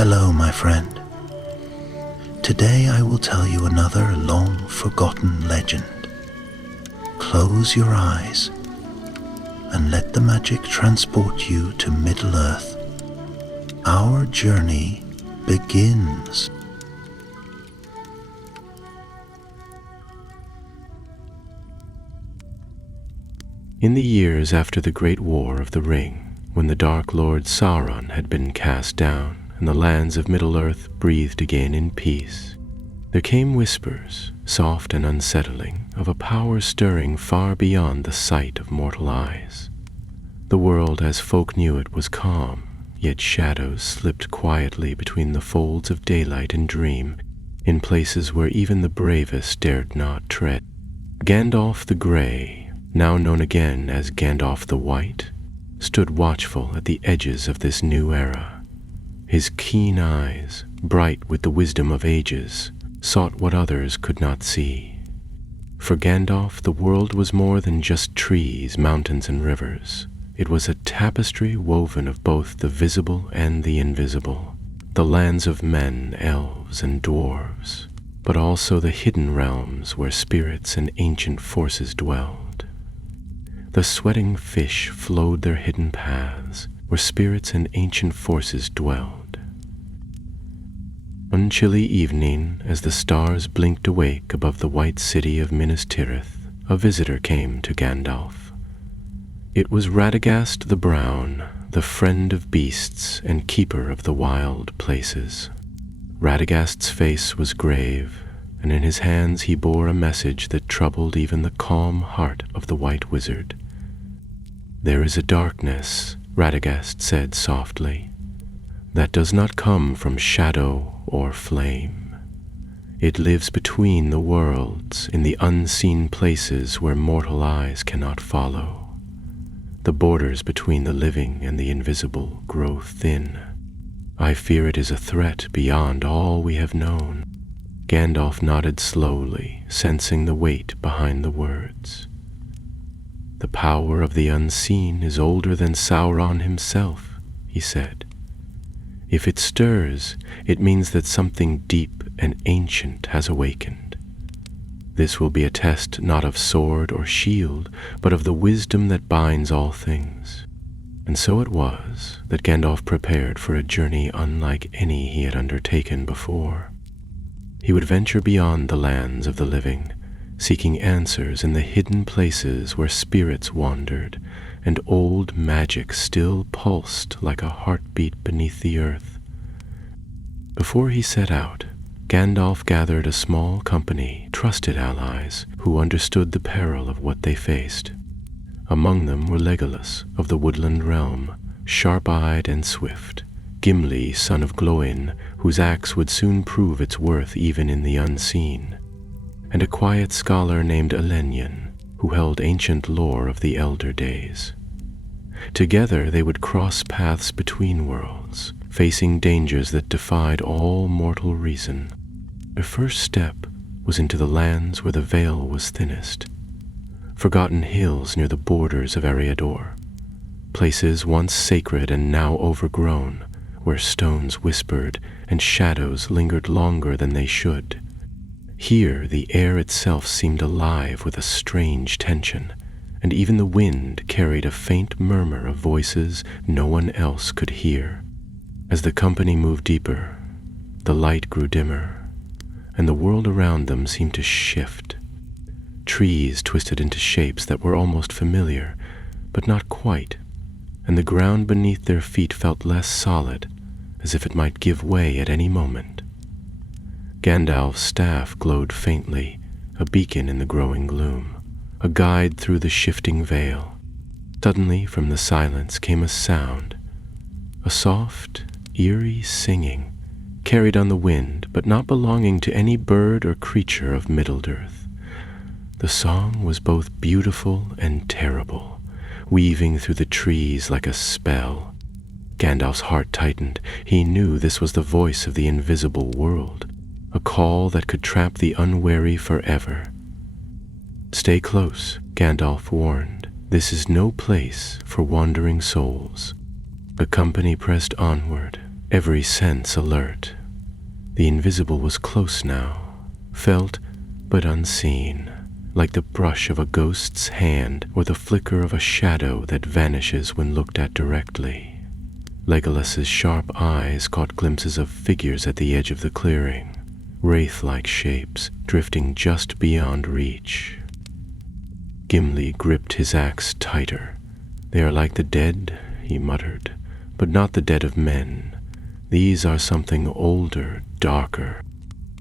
Hello, my friend. Today I will tell you another long-forgotten legend. Close your eyes and let the magic transport you to Middle-earth. Our journey begins. In the years after the Great War of the Ring, when the Dark Lord Sauron had been cast down and the lands of Middle-earth breathed again in peace, there came whispers, soft and unsettling, of a power stirring far beyond the sight of mortal eyes. The world as folk knew it was calm, yet shadows slipped quietly between the folds of daylight and dream, in places where even the bravest dared not tread. Gandalf the Grey, now known again as Gandalf the White, stood watchful at the edges of this new era. His keen eyes, bright with the wisdom of ages, sought what others could not see. For Gandalf, the world was more than just trees, mountains, and rivers. It was a tapestry woven of both the visible and the invisible, the lands of men, elves, and dwarves, but also the hidden realms where spirits and ancient forces dwelled. The sweating fish flowed their hidden paths, where spirits and ancient forces dwelled. One chilly evening, as the stars blinked awake above the white city of Minas Tirith, a visitor came to Gandalf. It was Radagast the Brown, the friend of beasts and keeper of the wild places. Radagast's face was grave, and in his hands he bore a message that troubled even the calm heart of the White Wizard. "There is a darkness," Radagast said softly, "that does not come from shadow or flame. It lives between the worlds, in the unseen places where mortal eyes cannot follow. The borders between the living and the invisible grow thin. I fear it is a threat beyond all we have known." Gandalf nodded slowly, sensing the weight behind the words. "The power of the unseen is older than Sauron himself," he said. "If it stirs, it means that something deep and ancient has awakened. This will be a test not of sword or shield, but of the wisdom that binds all things." And so it was that Gandalf prepared for a journey unlike any he had undertaken before. He would venture beyond the lands of the living, seeking answers in the hidden places where spirits wandered and old magic still pulsed like a heartbeat beneath the earth. Before he set out, Gandalf gathered a small company, trusted allies, who understood the peril of what they faced. Among them were Legolas of the Woodland Realm, sharp-eyed and swift, Gimli, son of Glóin, whose axe would soon prove its worth even in the unseen, and a quiet scholar named Elenion, who held ancient lore of the elder days. Together they would cross paths between worlds, facing dangers that defied all mortal reason. Their first step was into the lands where the veil was thinnest, forgotten hills near the borders of Eriador, places once sacred and now overgrown, where stones whispered and shadows lingered longer than they should. Here the air itself seemed alive with a strange tension, and even the wind carried a faint murmur of voices no one else could hear. As the company moved deeper, the light grew dimmer, and the world around them seemed to shift. Trees twisted into shapes that were almost familiar, but not quite, and the ground beneath their feet felt less solid, as if it might give way at any moment. Gandalf's staff glowed faintly, a beacon in the growing gloom, a guide through the shifting veil. Suddenly, from the silence came a sound, a soft, eerie singing, carried on the wind, but not belonging to any bird or creature of Middle-earth. The song was both beautiful and terrible, weaving through the trees like a spell. Gandalf's heart tightened. He knew this was the voice of the invisible world, a call that could trap the unwary forever. "Stay close," Gandalf warned. "This is no place for wandering souls." The company pressed onward, every sense alert. The invisible was close now, felt but unseen, like the brush of a ghost's hand or the flicker of a shadow that vanishes when looked at directly. Legolas's sharp eyes caught glimpses of figures at the edge of the clearing, wraith-like shapes drifting just beyond reach. Gimli gripped his axe tighter. "They are like the dead," he muttered, "but not the dead of men. These are something older, darker."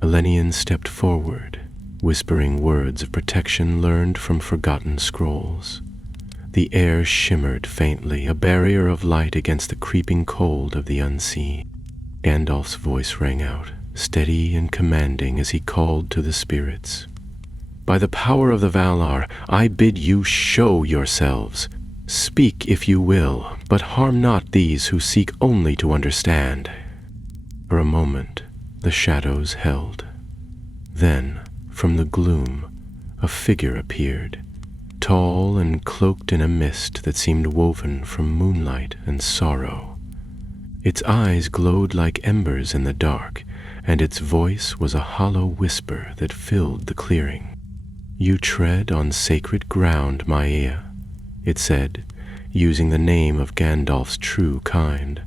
Elenian stepped forward, whispering words of protection learned from forgotten scrolls. The air shimmered faintly, a barrier of light against the creeping cold of the unseen. Gandalf's voice rang out, steady and commanding as he called to the spirits. "By the power of the Valar, I bid you show yourselves. Speak if you will, but harm not these who seek only to understand." For a moment, the shadows held. Then, from the gloom, a figure appeared, tall and cloaked in a mist that seemed woven from moonlight and sorrow. Its eyes glowed like embers in the dark, and its voice was a hollow whisper that filled the clearing. "You tread on sacred ground, Maia," it said, using the name of Gandalf's true kind.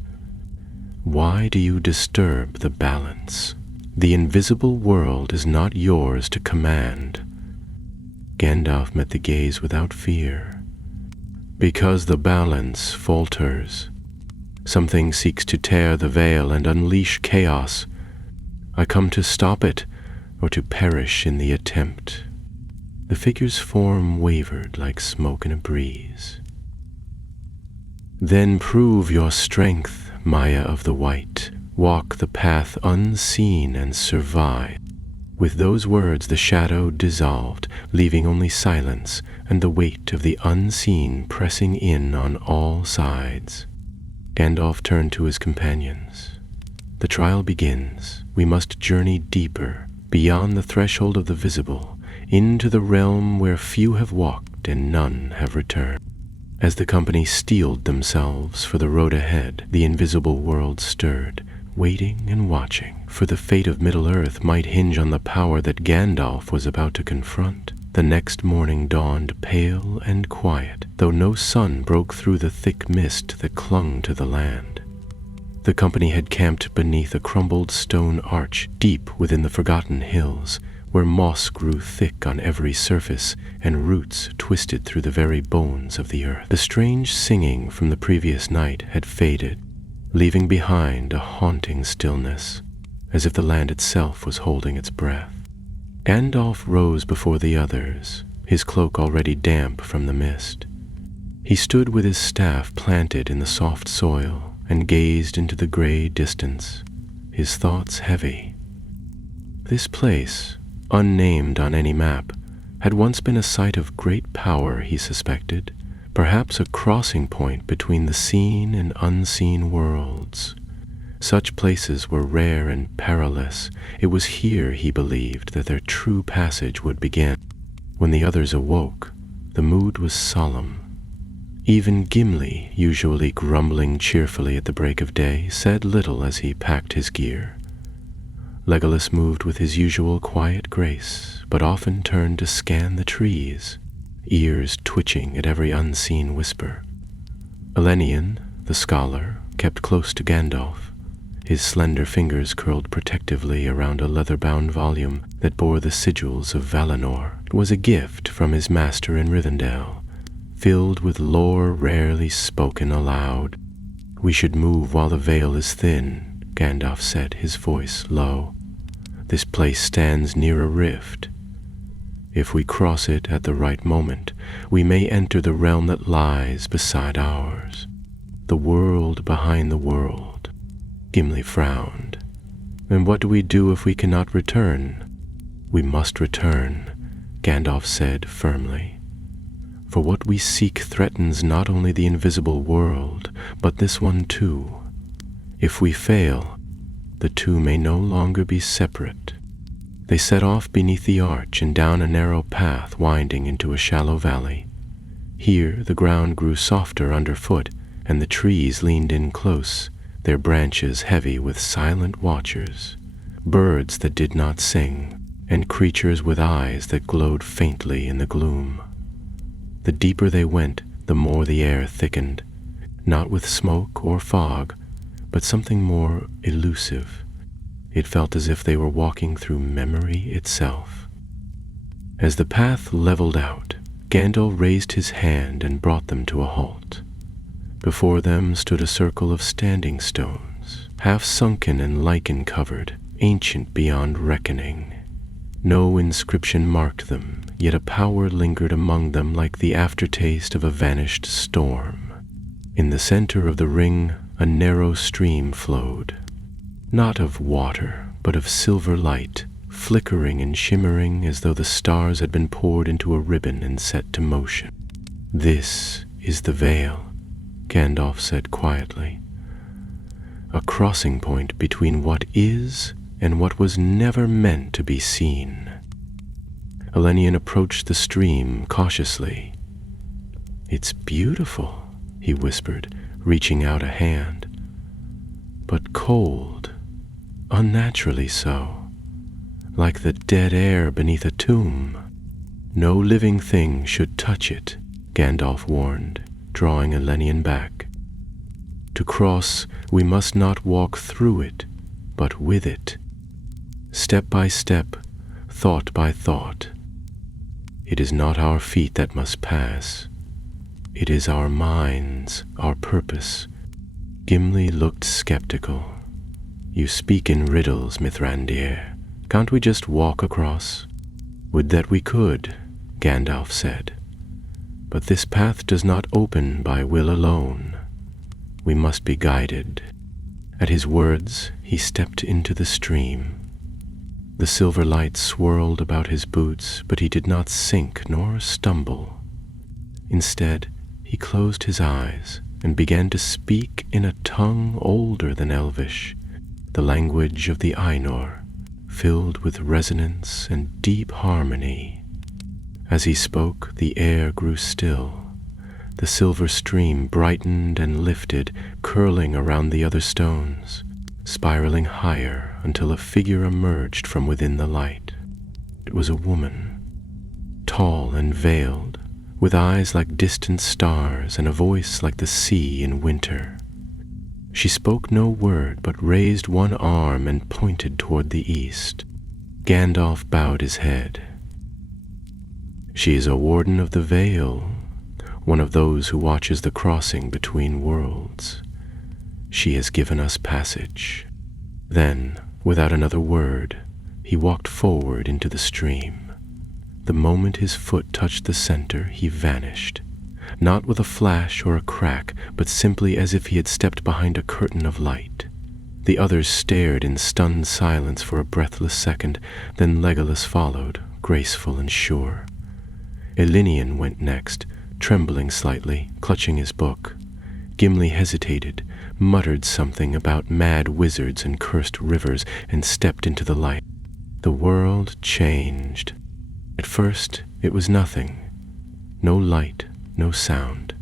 "Why do you disturb the balance? The invisible world is not yours to command." Gandalf met the gaze without fear. "Because the balance falters. Something seeks to tear the veil and unleash chaos. I come to stop it, or to perish in the attempt." The figure's form wavered like smoke in a breeze. "Then prove your strength, Maia of the White. Walk the path unseen and survive." With those words the shadow dissolved, leaving only silence and the weight of the unseen pressing in on all sides. Gandalf turned to his companions. "The trial begins. We must journey deeper, beyond the threshold of the visible, into the realm where few have walked and none have returned." As the company steeled themselves for the road ahead, the invisible world stirred, waiting and watching, for the fate of Middle-earth might hinge on the power that Gandalf was about to confront. The next morning dawned pale and quiet, though no sun broke through the thick mist that clung to the land. The company had camped beneath a crumbled stone arch deep within the forgotten hills, where moss grew thick on every surface and roots twisted through the very bones of the earth. The strange singing from the previous night had faded, leaving behind a haunting stillness, as if the land itself was holding its breath. Gandalf rose before the others, his cloak already damp from the mist. He stood with his staff planted in the soft soil and gazed into the gray distance, his thoughts heavy. This place, unnamed on any map, had once been a site of great power, he suspected, perhaps a crossing point between the seen and unseen worlds. Such places were rare and perilous. It was here, he believed, that their true passage would begin. When the others awoke, the mood was solemn. Even Gimli, usually grumbling cheerfully at the break of day, said little as he packed his gear. Legolas moved with his usual quiet grace, but often turned to scan the trees, ears twitching at every unseen whisper. Elenian, the scholar, kept close to Gandalf. His slender fingers curled protectively around a leather-bound volume that bore the sigils of Valinor. It was a gift from his master in Rivendell, filled with lore rarely spoken aloud. "We should move while the veil is thin," Gandalf said, his voice low. "This place stands near a rift. If we cross it at the right moment, we may enter the realm that lies beside ours, the world behind the world." Gimli frowned. "And what do we do if we cannot return?" "We must return," Gandalf said firmly. "For what we seek threatens not only the invisible world, but this one too. If we fail, the two may no longer be separate." They set off beneath the arch and down a narrow path winding into a shallow valley. Here the ground grew softer underfoot, and the trees leaned in close, their branches heavy with silent watchers, birds that did not sing, and creatures with eyes that glowed faintly in the gloom. The deeper they went, the more the air thickened, not with smoke or fog, but something more elusive. It felt as if they were walking through memory itself. As the path leveled out, Gandalf raised his hand and brought them to a halt. Before them stood a circle of standing stones, half sunken and lichen-covered, ancient beyond reckoning. No inscription marked them, yet a power lingered among them like the aftertaste of a vanished storm. In the center of the ring, a narrow stream flowed, not of water, but of silver light, flickering and shimmering as though the stars had been poured into a ribbon and set to motion. "This is the Vale," Gandalf said quietly. "A crossing point between what is and what was never meant to be seen." Elenian approached the stream cautiously. "It's beautiful," he whispered, reaching out a hand. "But cold, unnaturally so, like the dead air beneath a tomb." "No living thing should touch it," Gandalf warned, drawing Elenian back. "To cross, we must not walk through it, but with it. Step by step, thought by thought. It is not our feet that must pass. It is our minds, our purpose." Gimli looked skeptical. "You speak in riddles, Mithrandir. Can't we just walk across?" "Would that we could," Gandalf said. "But this path does not open by will alone. We must be guided." At his words, he stepped into the stream. The silver light swirled about his boots, but he did not sink nor stumble. Instead, he closed his eyes and began to speak in a tongue older than Elvish, the language of the Ainur, filled with resonance and deep harmony. As he spoke, the air grew still. The silver stream brightened and lifted, curling around the other stones, spiraling higher until a figure emerged from within the light. It was a woman, tall and veiled, with eyes like distant stars and a voice like the sea in winter. She spoke no word, but raised one arm and pointed toward the east. Gandalf bowed his head. "She is a warden of the Vale, one of those who watches the crossing between worlds. She has given us passage." Then, without another word, he walked forward into the stream. The moment his foot touched the center, he vanished, not with a flash or a crack, but simply as if he had stepped behind a curtain of light. The others stared in stunned silence for a breathless second, then Legolas followed, graceful and sure. Elenian went next, trembling slightly, clutching his book. Gimli hesitated, muttered something about mad wizards and cursed rivers, and stepped into the light. The world changed. At first, it was nothing. No light, no sound.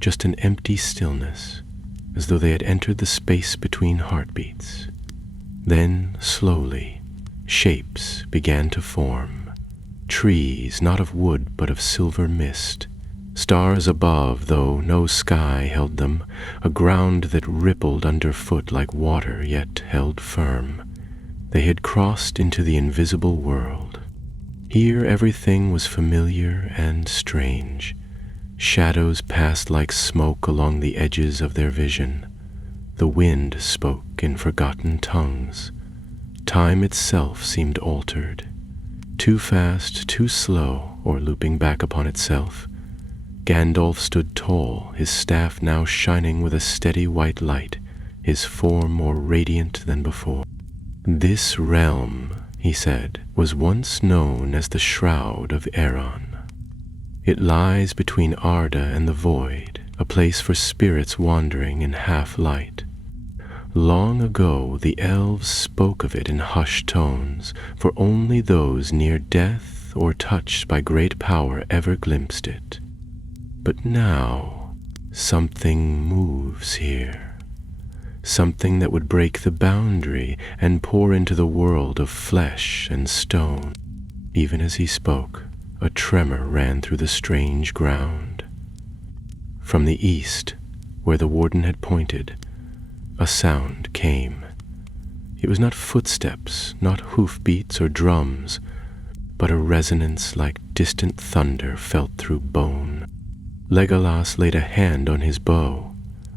Just an empty stillness, as though they had entered the space between heartbeats. Then, slowly, shapes began to form. Trees, not of wood, but of silver mist. Stars above, though no sky held them, a ground that rippled underfoot like water, yet held firm. They had crossed into the invisible world. Here everything was familiar and strange. Shadows passed like smoke along the edges of their vision. The wind spoke in forgotten tongues. Time itself seemed altered. Too fast, too slow, or looping back upon itself. Gandalf stood tall, his staff now shining with a steady white light, his form more radiant than before. "This realm," he said, "was once known as the Shroud of Eron. It lies between Arda and the Void, a place for spirits wandering in half-light. Long ago the elves spoke of it in hushed tones, for only those near death or touched by great power ever glimpsed it. But now something moves here. something that would break the boundary and pour into the world of flesh and stone. Even as he spoke, a tremor ran through the strange ground. From the east, where the warden had pointed, a sound came. It was not footsteps, not hoofbeats or drums, but a resonance like distant thunder felt through bone. Legolas laid a hand on his bow.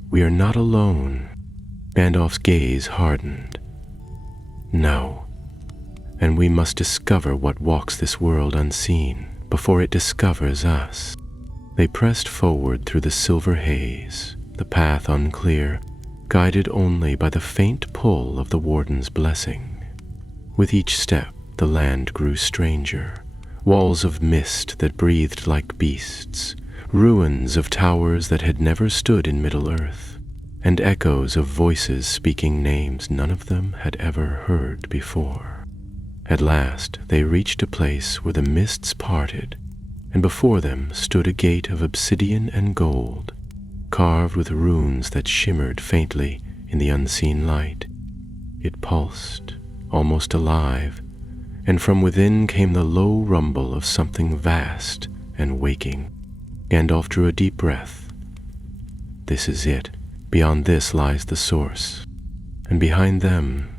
"We are not alone." Gandalf's gaze hardened. "No, and we must discover what walks this world unseen before it discovers us." They pressed forward through the silver haze, the path unclear, guided only by the faint pull of the warden's blessing. With each step, the land grew stranger, walls of mist that breathed like beasts, ruins of towers that had never stood in Middle-earth, and echoes of voices speaking names none of them had ever heard before. At last they reached a place where the mists parted, and before them stood a gate of obsidian and gold, carved with runes that shimmered faintly in the unseen light. It pulsed, almost alive, and from within came the low rumble of something vast and waking. Gandalf drew a deep breath. This is it. Beyond this lies the source. And behind them,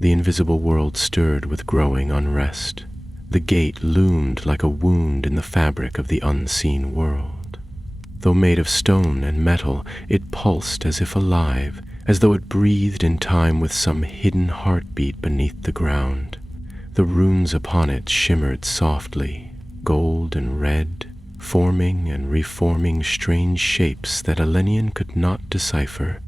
the invisible world stirred with growing unrest. The gate loomed like a wound in the fabric of the unseen world. Though made of stone and metal, it pulsed as if alive, as though it breathed in time with some hidden heartbeat beneath the ground. The runes upon it shimmered softly, gold and red, forming and reforming strange shapes that Elenian could not decipher,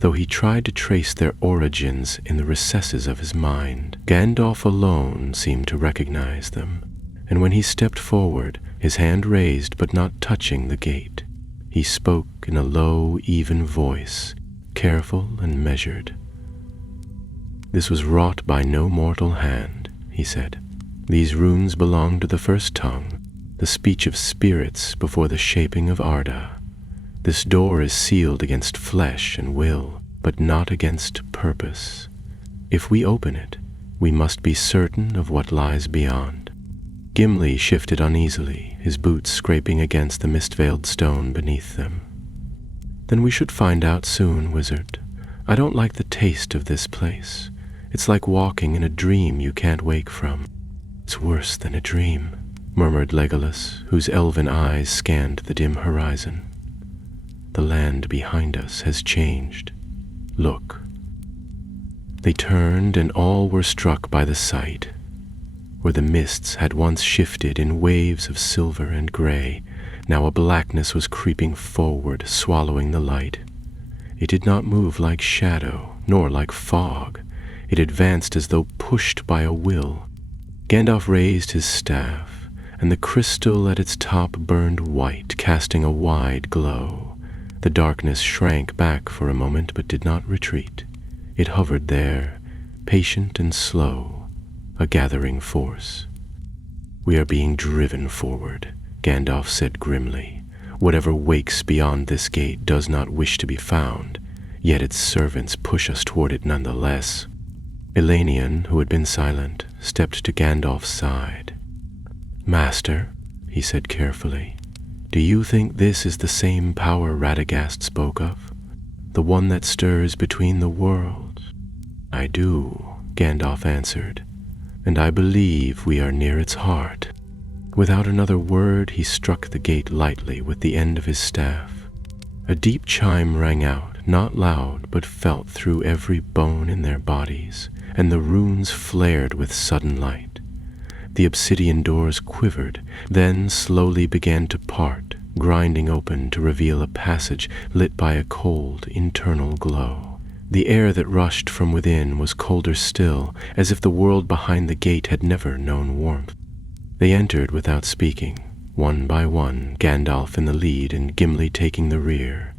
though he tried to trace their origins in the recesses of his mind. Gandalf alone seemed to recognize them, and when he stepped forward, his hand raised but not touching the gate, he spoke in a low, even voice, careful and measured. "This was wrought by no mortal hand," he said. "These runes belong to the first tongue, the speech of spirits before the shaping of Arda. This door is sealed against flesh and will, but not against purpose. If we open it, we must be certain of what lies beyond." Gimli shifted uneasily, his boots scraping against the mist-veiled stone beneath them. "Then we should find out soon, wizard. I don't like the taste of this place. It's like walking in a dream you can't wake from." "It's worse than a dream," murmured Legolas, whose elven eyes scanned the dim horizon. "The land behind us has changed. Look." They turned, and all were struck by the sight. Where the mists had once shifted in waves of silver and gray, now a blackness was creeping forward, swallowing the light. It did not move like shadow, nor like fog. It advanced as though pushed by a will. Gandalf raised his staff, and the crystal at its top burned white, casting a wide glow. The darkness shrank back for a moment, but did not retreat. It hovered there, patient and slow, a gathering force. "We are being driven forward," Gandalf said grimly. "Whatever wakes beyond this gate does not wish to be found, yet its servants push us toward it nonetheless." Elenian, who had been silent, stepped to Gandalf's side. "Master," he said carefully, "do you think this is the same power Radagast spoke of? The one that stirs between the worlds?" "I do," Gandalf answered, "and I believe we are near its heart." Without another word, he struck the gate lightly with the end of his staff. A deep chime rang out, not loud, but felt through every bone in their bodies, and the runes flared with sudden light. The obsidian doors quivered, then slowly began to part, grinding open to reveal a passage lit by a cold, internal glow. The air that rushed from within was colder still, as if the world behind the gate had never known warmth. They entered without speaking, one by one, Gandalf in the lead and Gimli taking the rear.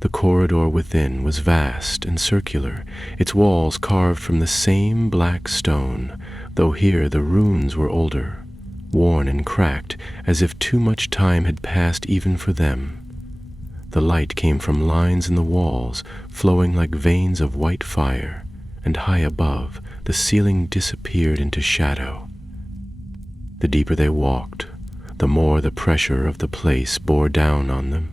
The corridor within was vast and circular, its walls carved from the same black stone, though here the runes were older, worn and cracked, as if too much time had passed even for them. The light came from lines in the walls, flowing like veins of white fire, and high above, the ceiling disappeared into shadow. The deeper they walked, the more the pressure of the place bore down on them.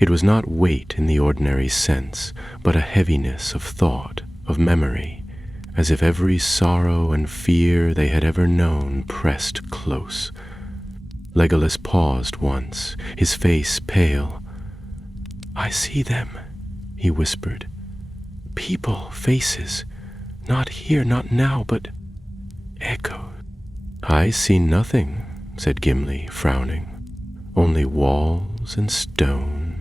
It was not weight in the ordinary sense, but a heaviness of thought, of memory, as if every sorrow and fear they had ever known pressed close. Legolas paused once, his face pale. "I see them," he whispered. "People, faces, not here, not now, but echoes." "I see nothing," said Gimli, frowning. "Only walls and stone."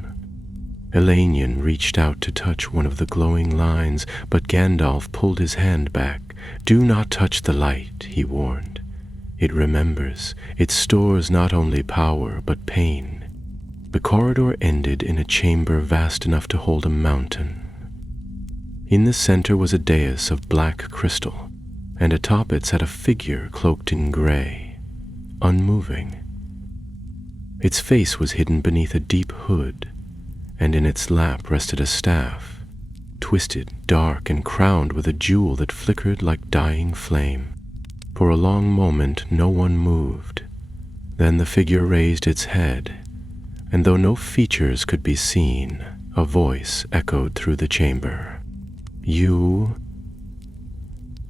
Elanian reached out to touch one of the glowing lines, but Gandalf pulled his hand back. "Do not touch the light," he warned. "It remembers. It stores not only power, but pain." The corridor ended in a chamber vast enough to hold a mountain. In the center was a dais of black crystal, and atop it sat a figure cloaked in gray, unmoving. Its face was hidden beneath a deep hood, and in its lap rested a staff, twisted, dark, and crowned with a jewel that flickered like dying flame. For a long moment no one moved. Then the figure raised its head, and though no features could be seen, a voice echoed through the chamber. "You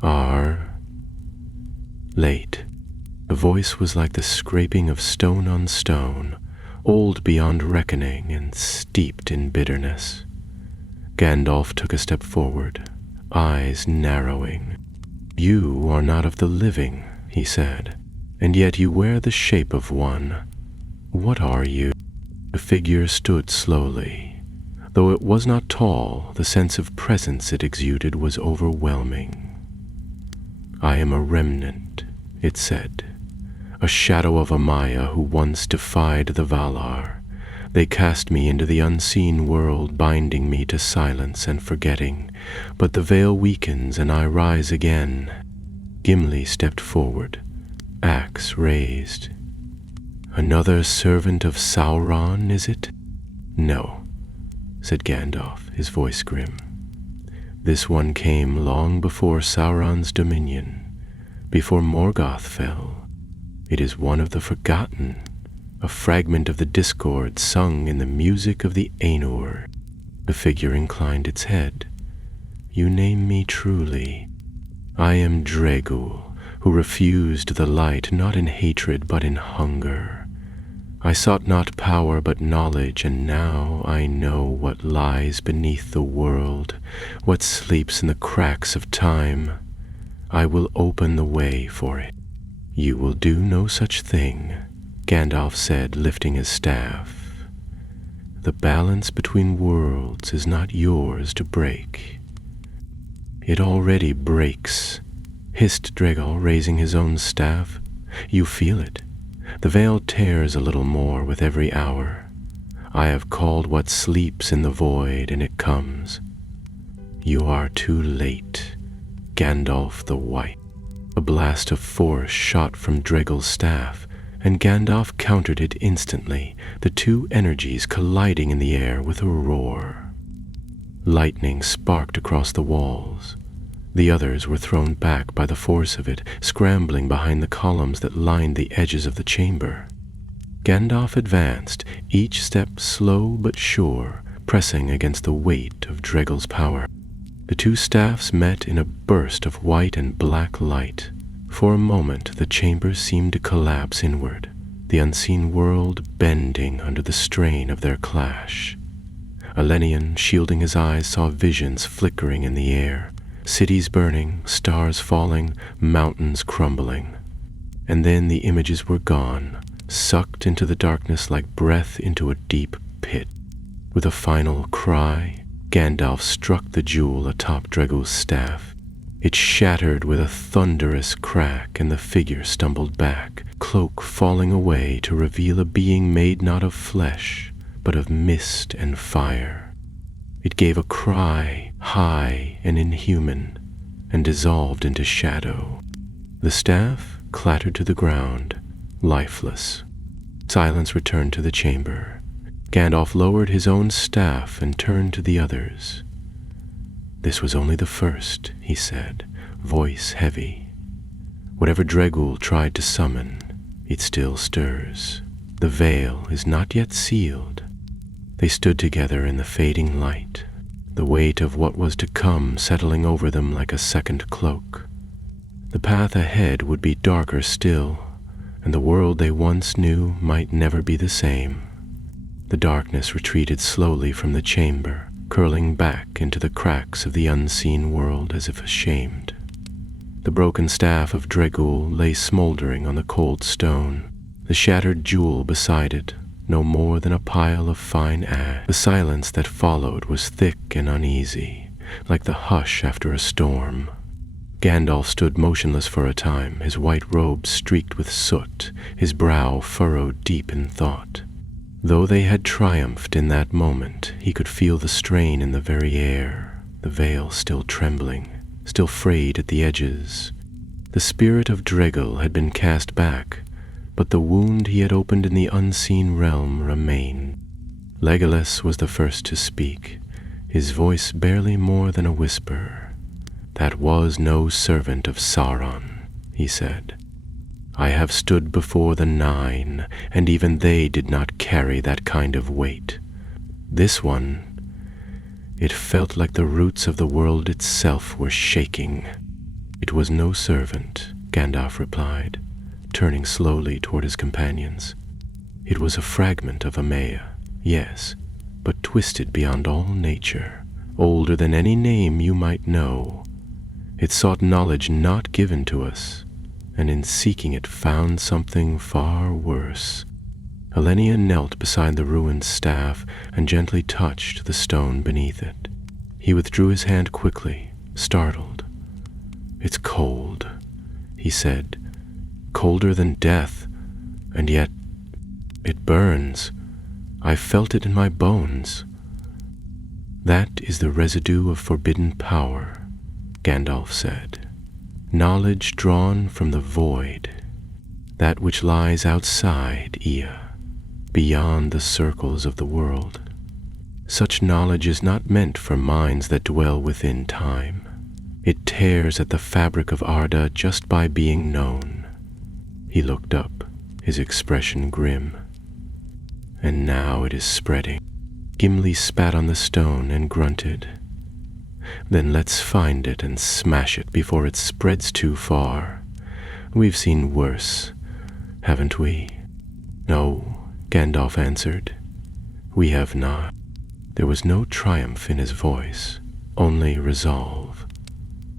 are late." The voice was like the scraping of stone on stone, old beyond reckoning and steeped in bitterness. Gandalf took a step forward, eyes narrowing. "You are not of the living," he said, "and yet you wear the shape of one. What are you?" The figure stood slowly. Though it was not tall, the sense of presence it exuded was overwhelming. "I am a remnant," it said, "a shadow of a Maya who once defied the Valar. They cast me into the unseen world, binding me to silence and forgetting. But the veil weakens and I rise again." Gimli stepped forward, axe raised. "Another servant of Sauron, is it?" "No," said Gandalf, his voice grim. "This one came long before Sauron's dominion, before Morgoth fell. It is one of the forgotten, a fragment of the discord sung in the music of the Ainur." The figure inclined its head. "You name me truly. I am Dregul, who refused the light not in hatred but in hunger. I sought not power but knowledge, and now I know what lies beneath the world, what sleeps in the cracks of time. I will open the way for it." "You will do no such thing," Gandalf said, lifting his staff. "The balance between worlds is not yours to break." "It already breaks," hissed Dregul, raising his own staff. "You feel it. The veil tears a little more with every hour. I have called what sleeps in the void, and it comes. You are too late, Gandalf the White." A blast of force shot from Dregul's staff, and Gandalf countered it instantly, the two energies colliding in the air with a roar. Lightning sparked across the walls. The others were thrown back by the force of it, scrambling behind the columns that lined the edges of the chamber. Gandalf advanced, each step slow but sure, pressing against the weight of Dregul's power. The two staffs met in a burst of white and black light. For a moment the chamber seemed to collapse inward, the unseen world bending under the strain of their clash. Elanian, shielding his eyes, saw visions flickering in the air, cities burning, stars falling, mountains crumbling. And then the images were gone, sucked into the darkness like breath into a deep pit. With a final cry, Gandalf struck the jewel atop Dregul's staff. It shattered with a thunderous crack, and the figure stumbled back, cloak falling away to reveal a being made not of flesh, but of mist and fire. It gave a cry, high and inhuman, and dissolved into shadow. The staff clattered to the ground, lifeless. Silence returned to the chamber. Gandalf lowered his own staff and turned to the others. "This was only the first," he said, voice heavy. "Whatever Dregul tried to summon, it still stirs. The veil is not yet sealed." They stood together in the fading light, the weight of what was to come settling over them like a second cloak. The path ahead would be darker still, and the world they once knew might never be the same. The darkness retreated slowly from the chamber, curling back into the cracks of the unseen world as if ashamed. The broken staff of Dregul lay smoldering on the cold stone, the shattered jewel beside it no more than a pile of fine ash. The silence that followed was thick and uneasy, like the hush after a storm. Gandalf stood motionless for a time, his white robe streaked with soot, his brow furrowed deep in thought. Though they had triumphed in that moment, he could feel the strain in the very air, the veil still trembling, still frayed at the edges. The spirit of Dregul had been cast back, but the wound he had opened in the unseen realm remained. Legolas was the first to speak, his voice barely more than a whisper. "That was no servant of Sauron," he said. "I have stood before the Nine, and even they did not carry that kind of weight. This one, it felt like the roots of the world itself were shaking." "It was no servant," Gandalf replied, turning slowly toward his companions. "It was a fragment of Amaya, yes, but twisted beyond all nature, older than any name you might know. It sought knowledge not given to us, and in seeking it found something far worse." Elenia knelt beside the ruined staff and gently touched the stone beneath it. He withdrew his hand quickly, startled. "It's cold," he said, "colder than death, and yet it burns. I felt it in my bones." "That is the residue of forbidden power," Gandalf said. "Knowledge drawn from the void, that which lies outside Ea, beyond the circles of the world. Such knowledge is not meant for minds that dwell within time. It tears at the fabric of Arda just by being known." He looked up, his expression grim. "And now it is spreading." Gimli spat on the stone and grunted. "Then let's find it and smash it before it spreads too far. We've seen worse, haven't we?" "No," Gandalf answered. "We have not." There was no triumph in his voice, only resolve.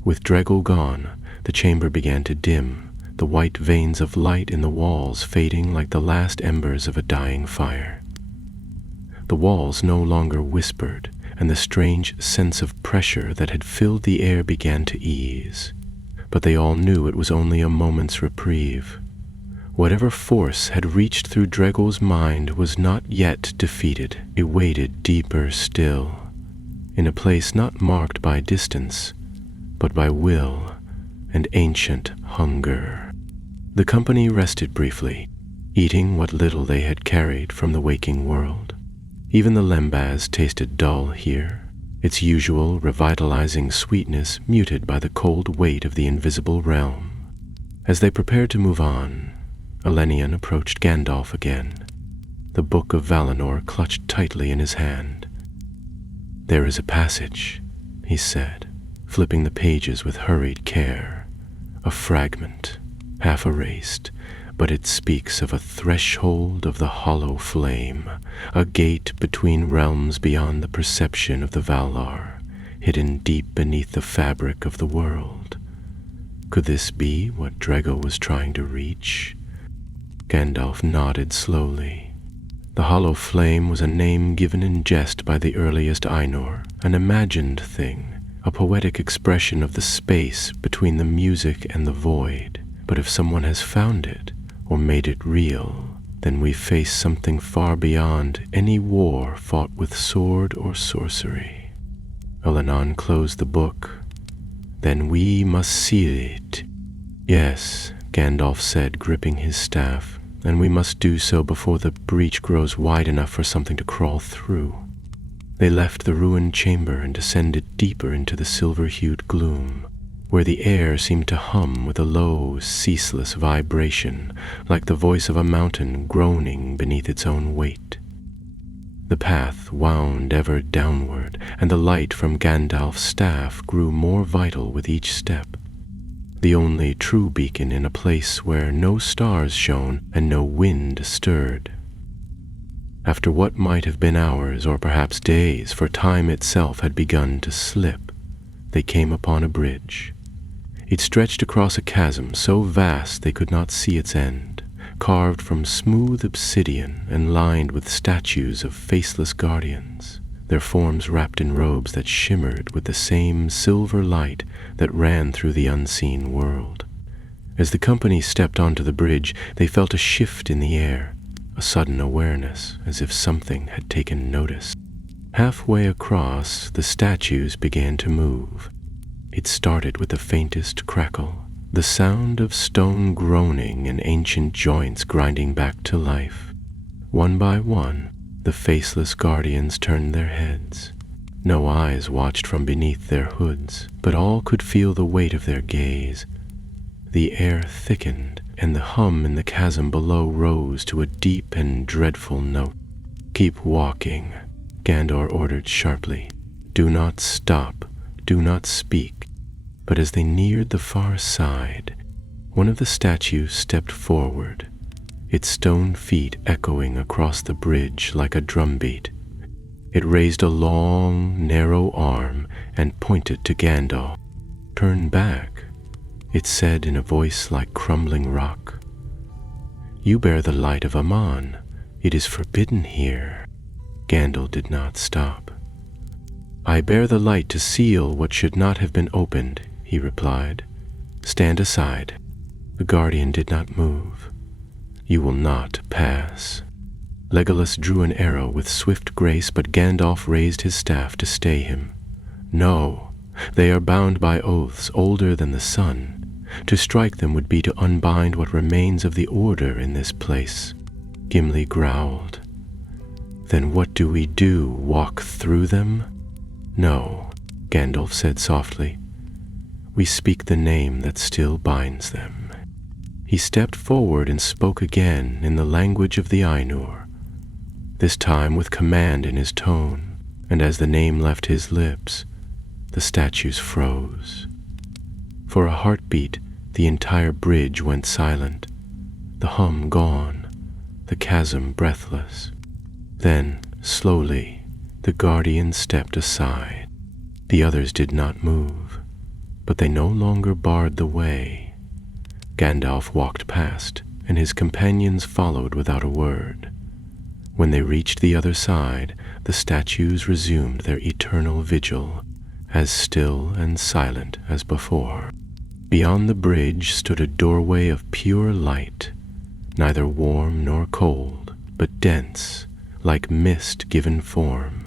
With Dregul gone, the chamber began to dim, the white veins of light in the walls fading like the last embers of a dying fire. The walls no longer whispered, and the strange sense of pressure that had filled the air began to ease. But they all knew it was only a moment's reprieve. Whatever force had reached through Dregul's mind was not yet defeated. It waited deeper still, in a place not marked by distance, but by will and ancient hunger. The company rested briefly, eating what little they had carried from the waking world. Even the lembas tasted dull here, its usual revitalizing sweetness muted by the cold weight of the invisible realm. As they prepared to move on, Elenion approached Gandalf again, the Book of Valinor clutched tightly in his hand. "There is a passage," he said, flipping the pages with hurried care. "A fragment, half erased, but it speaks of a threshold of the hollow flame, a gate between realms beyond the perception of the Valar, hidden deep beneath the fabric of the world. Could this be what Dregul was trying to reach?" Gandalf nodded slowly. The hollow flame was a name given in jest by the earliest Ainur, an imagined thing, a poetic expression of the space between the music and the void. But if someone has found it, or made it real, then we face something far beyond any war fought with sword or sorcery. Elenon closed the book. "Then we must seal it." "Yes," Gandalf said, gripping his staff. and we must do so before the breach grows wide enough for something to crawl through. They left the ruined chamber and descended deeper into the silver-hued gloom, where the air seemed to hum with a low, ceaseless vibration, like the voice of a mountain groaning beneath its own weight. The path wound ever downward, and the light from Gandalf's staff grew more vital with each step, the only true beacon in a place where no stars shone and no wind stirred. After what might have been hours or perhaps days, for time itself had begun to slip, they came upon a bridge. It stretched across a chasm so vast they could not see its end, carved from smooth obsidian and lined with statues of faceless guardians, their forms wrapped in robes that shimmered with the same silver light that ran through the unseen world. As the company stepped onto the bridge, they felt a shift in the air, a sudden awareness, as if something had taken notice. Halfway across, the statues began to move. It started with the faintest crackle, the sound of stone groaning and ancient joints grinding back to life. One by one, the faceless guardians turned their heads. No eyes watched from beneath their hoods, but all could feel the weight of their gaze. The air thickened, and the hum in the chasm below rose to a deep and dreadful note. "Keep walking," Gandor ordered sharply. "Do not stop, do not speak." But as they neared the far side, one of the statues stepped forward, its stone feet echoing across the bridge like a drumbeat. It raised a long, narrow arm and pointed to Gandalf. "Turn back," it said in a voice like crumbling rock. "You bear the light of Aman. It is forbidden here." Gandalf did not stop. "I bear the light to seal what should not have been opened," he replied. "Stand aside." The guardian did not move. "You will not pass." Legolas drew an arrow with swift grace, but Gandalf raised his staff to stay him. "No, they are bound by oaths older than the sun. To strike them would be to unbind what remains of the order in this place." Gimli growled. "Then what do we do, walk through them?" "No," Gandalf said softly. "We speak the name that still binds them." He stepped forward and spoke again in the language of the Ainur, this time with command in his tone, and as the name left his lips, the statues froze. For a heartbeat, the entire bridge went silent, the hum gone, the chasm breathless. Then, slowly, the guardian stepped aside. The others did not move, but they no longer barred the way. Gandalf walked past, and his companions followed without a word. When they reached the other side, the statues resumed their eternal vigil, as still and silent as before. Beyond the bridge stood a doorway of pure light, neither warm nor cold, but dense, like mist given form.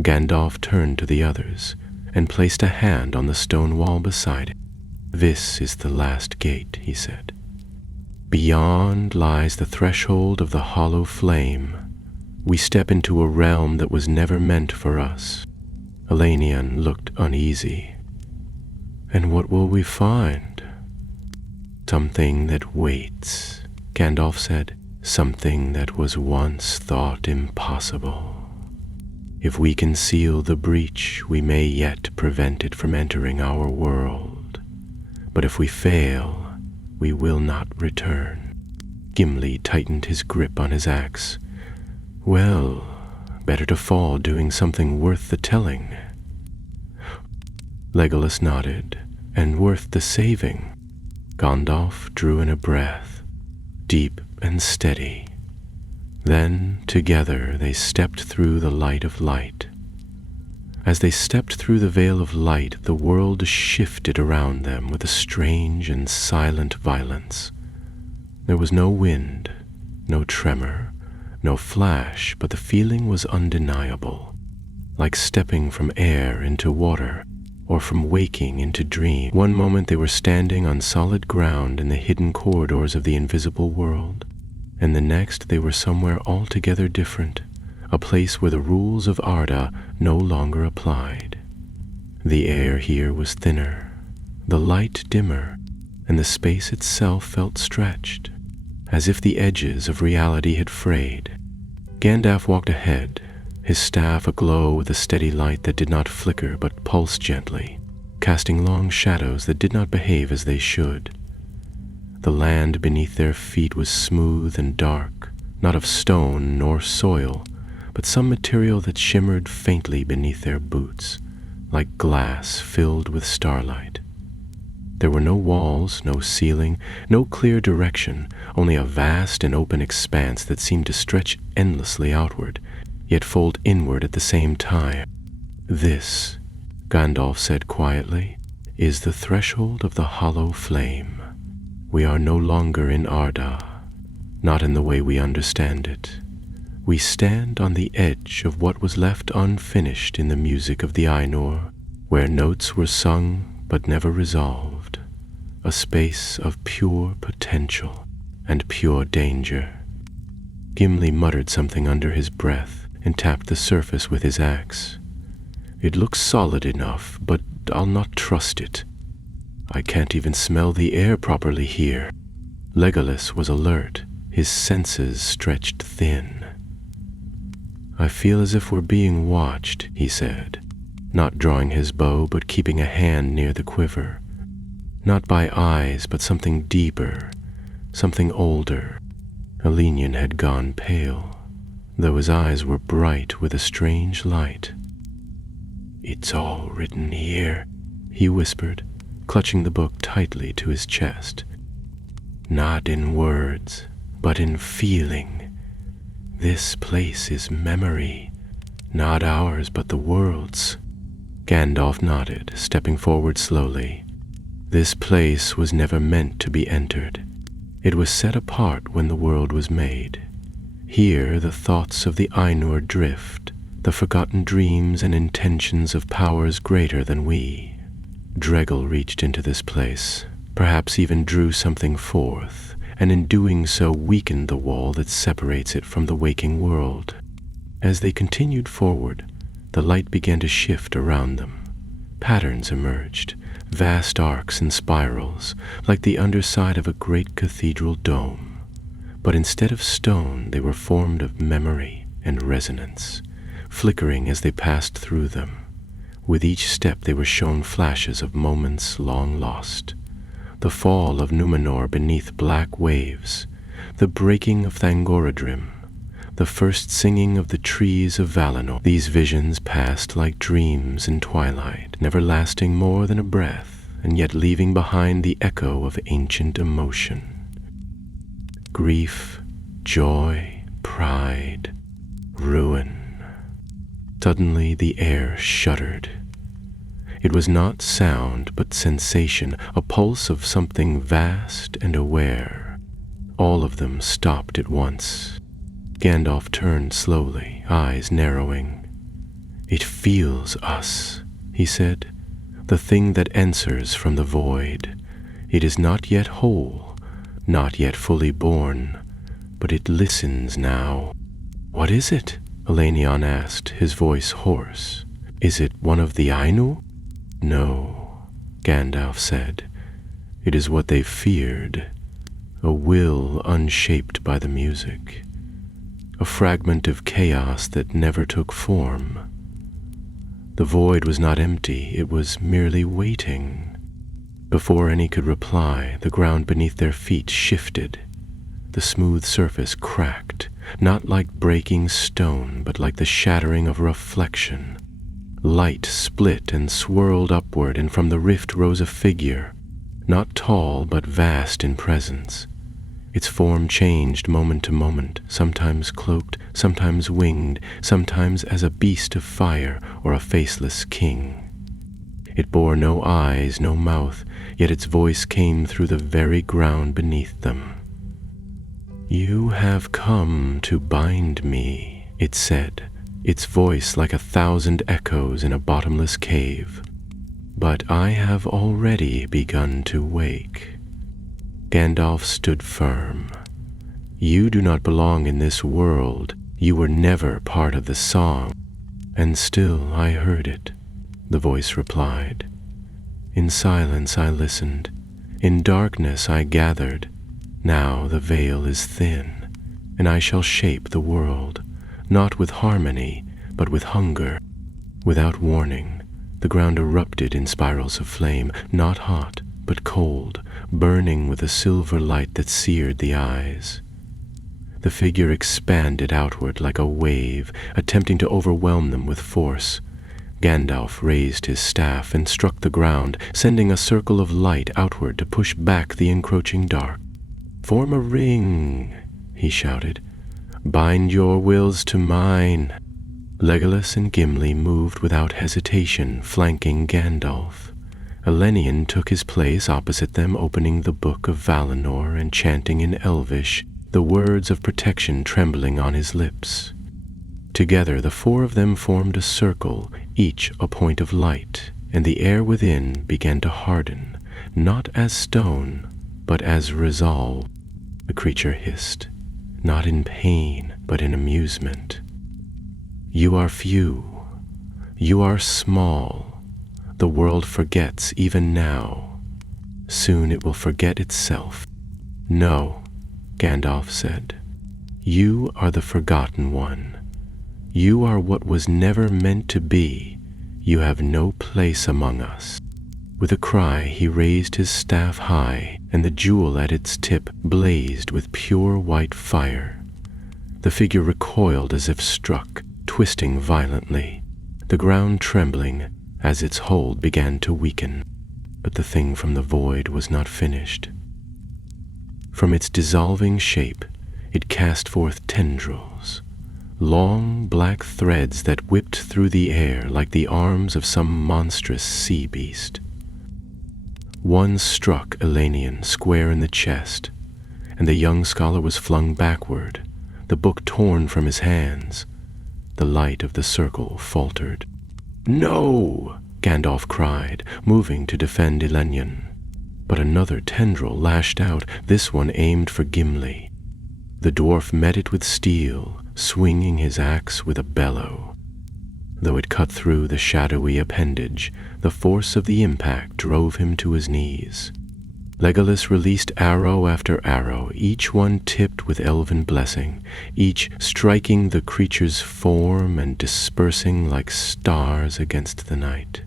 Gandalf turned to the others and placed a hand on the stone wall beside it. "This is the last gate," he said. "Beyond lies the threshold of the hollow flame. We step into a realm that was never meant for us." Elenian looked uneasy. "And what will we find?" "Something that waits," Gandalf said. "Something that was once thought impossible. If we can seal the breach, we may yet prevent it from entering our world. But if we fail, we will not return." Gimli tightened his grip on his axe. "Well, better to fall doing something worth the telling." Legolas nodded. "And worth the saving." Gandalf drew in a breath, deep and steady. Then, together, they stepped through the light of light. As they stepped through the veil of light, the world shifted around them with a strange and silent violence. There was no wind, no tremor, no flash, but the feeling was undeniable, like stepping from air into water, or from waking into dream. One moment they were standing on solid ground in the hidden corridors of the invisible world, and the next they were somewhere altogether different, a place where the rules of Arda no longer applied. The air here was thinner, the light dimmer, and the space itself felt stretched, as if the edges of reality had frayed. Gandalf walked ahead, his staff aglow with a steady light that did not flicker but pulsed gently, casting long shadows that did not behave as they should. The land beneath their feet was smooth and dark, not of stone nor soil, but some material that shimmered faintly beneath their boots, like glass filled with starlight. There were no walls, no ceiling, no clear direction, only a vast and open expanse that seemed to stretch endlessly outward, yet fold inward at the same time. This, Gandalf said quietly, is the threshold of the hollow flame. We are no longer in Arda, not in the way we understand it. We stand on the edge of what was left unfinished in the music of the Ainur, where notes were sung but never resolved, a space of pure potential and pure danger. Gimli muttered something under his breath and tapped the surface with his axe. It looks solid enough, but I'll not trust it. I can't even smell the air properly here. Legolas was alert, his senses stretched thin. I feel as if we're being watched, he said, not drawing his bow but keeping a hand near the quiver. Not by eyes, but something deeper, something older. Elenian had gone pale, though his eyes were bright with a strange light. It's all written here, he whispered, clutching the book tightly to his chest. Not in words, but in feeling. This place is memory, not ours but the world's. Gandalf nodded, stepping forward slowly. This place was never meant to be entered. It was set apart when the world was made. Here the thoughts of the Ainur drift, the forgotten dreams and intentions of powers greater than we. Dregel reached into this place, perhaps even drew something forth, and in doing so weakened the wall that separates it from the waking world. As they continued forward, the light began to shift around them. Patterns emerged, vast arcs and spirals, like the underside of a great cathedral dome. But instead of stone, they were formed of memory and resonance, flickering as they passed through them. With each step they were shown flashes of moments long lost. The fall of Númenor beneath black waves, the breaking of Thangorodrim, the first singing of the trees of Valinor. These visions passed like dreams in twilight, never lasting more than a breath, and yet leaving behind the echo of ancient emotion. Grief, joy, pride, ruin. Suddenly the air shuddered. It was not sound, but sensation, a pulse of something vast and aware. All of them stopped at once. Gandalf turned slowly, eyes narrowing. It feels us, he said, the thing that answers from the void. It is not yet whole, not yet fully born, but it listens now. What is it? Elenion asked, his voice hoarse. Is it one of the Ainur? No, Gandalf said. It is what they feared, a will unshaped by the music. A fragment of chaos that never took form. The void was not empty, it was merely waiting. Before any could reply, the ground beneath their feet shifted. The smooth surface cracked, not like breaking stone, but like the shattering of a reflection. Light split and swirled upward, and from the rift rose a figure, not tall but vast in presence. Its form changed moment to moment, sometimes cloaked, sometimes winged, sometimes as a beast of fire or a faceless king. It bore no eyes, no mouth, yet its voice came through the very ground beneath them. You have come to bind me, it said, its voice like 1,000 echoes in a bottomless cave. but I have already begun to wake." Gandalf stood firm. "You do not belong in this world. You were never part of the song." "And still I heard it," the voice replied. "In silence I listened. In darkness I gathered. Now the veil is thin, and I shall shape the world, not with harmony, but with hunger." Without warning, the ground erupted in spirals of flame, not hot, but cold, burning with a silver light that seared the eyes. The figure expanded outward like a wave, attempting to overwhelm them with force. Gandalf raised his staff and struck the ground, sending a circle of light outward to push back the encroaching dark. "Form a ring," he shouted. "Bind your wills to mine." Legolas and Gimli moved without hesitation, flanking Gandalf. Elenion took his place opposite them, opening the Book of Valinor and chanting in Elvish, the words of protection trembling on his lips. Together the four of them formed a circle, each a point of light, and the air within began to harden, not as stone, but as resolve. The creature hissed, not in pain, but in amusement. "You are few. You are small. The world forgets even now. Soon it will forget itself." "No," Gandalf said. "You are the forgotten one. You are what was never meant to be. You have no place among us." With a cry, he raised his staff high, and the jewel at its tip blazed with pure white fire. The figure recoiled as if struck, twisting violently, the ground trembling as its hold began to weaken. But the thing from the void was not finished. From its dissolving shape, it cast forth tendrils, long black threads that whipped through the air like the arms of some monstrous sea beast. One struck Elenion square in the chest, and the young scholar was flung backward, the book torn from his hands. The light of the circle faltered. "No!" Gandalf cried, moving to defend Elenion. But another tendril lashed out, this one aimed for Gimli. The dwarf met it with steel, swinging his axe with a bellow. Though it cut through the shadowy appendage, the force of the impact drove him to his knees. Legolas released arrow after arrow, each one tipped with elven blessing, each striking the creature's form and dispersing like stars against the night.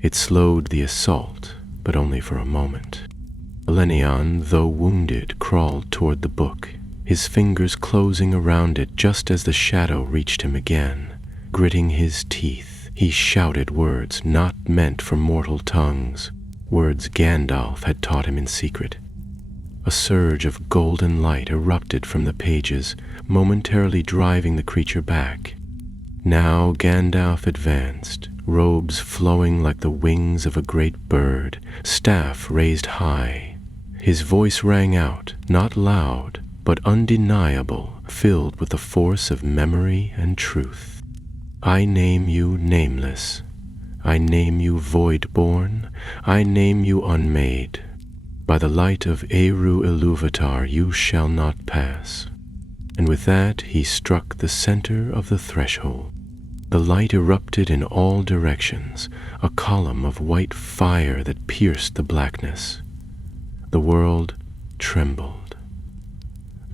It slowed the assault, but only for a moment. Elenion, though wounded, crawled toward the book, his fingers closing around it just as the shadow reached him again. Gritting his teeth, he shouted words not meant for mortal tongues, words Gandalf had taught him in secret. A surge of golden light erupted from the pages, momentarily driving the creature back. Now Gandalf advanced, robes flowing like the wings of a great bird, staff raised high. His voice rang out, not loud, but undeniable, filled with the force of memory and truth. "I name you nameless. I name you void-born. I name you unmade. By the light of Eru Ilúvatar you shall not pass." And with that he struck the center of the threshold. The light erupted in all directions, a column of white fire that pierced the blackness. The world trembled.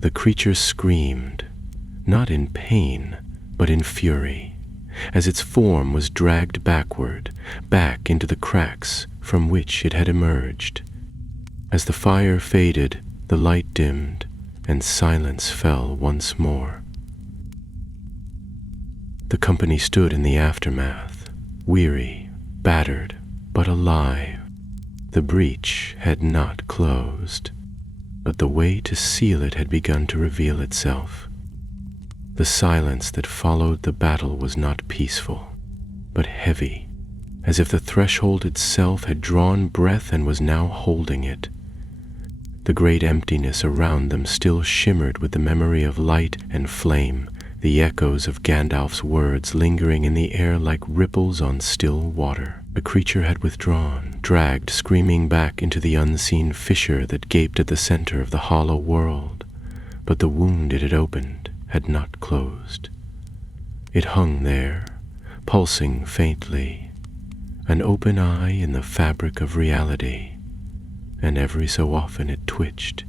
The creature screamed, not in pain, but in fury, as its form was dragged backward, back into the cracks from which it had emerged. As the fire faded, the light dimmed, and silence fell once more. The company stood in the aftermath, weary, battered, but alive. The breach had not closed, but the way to seal it had begun to reveal itself. The silence that followed the battle was not peaceful, but heavy, as if the threshold itself had drawn breath and was now holding it. The great emptiness around them still shimmered with the memory of light and flame, the echoes of Gandalf's words lingering in the air like ripples on still water. The creature had withdrawn, dragged screaming back into the unseen fissure that gaped at the center of the hollow world, but the wound it had opened had not closed. It hung there, pulsing faintly, an open eye in the fabric of reality, and every so often it twitched,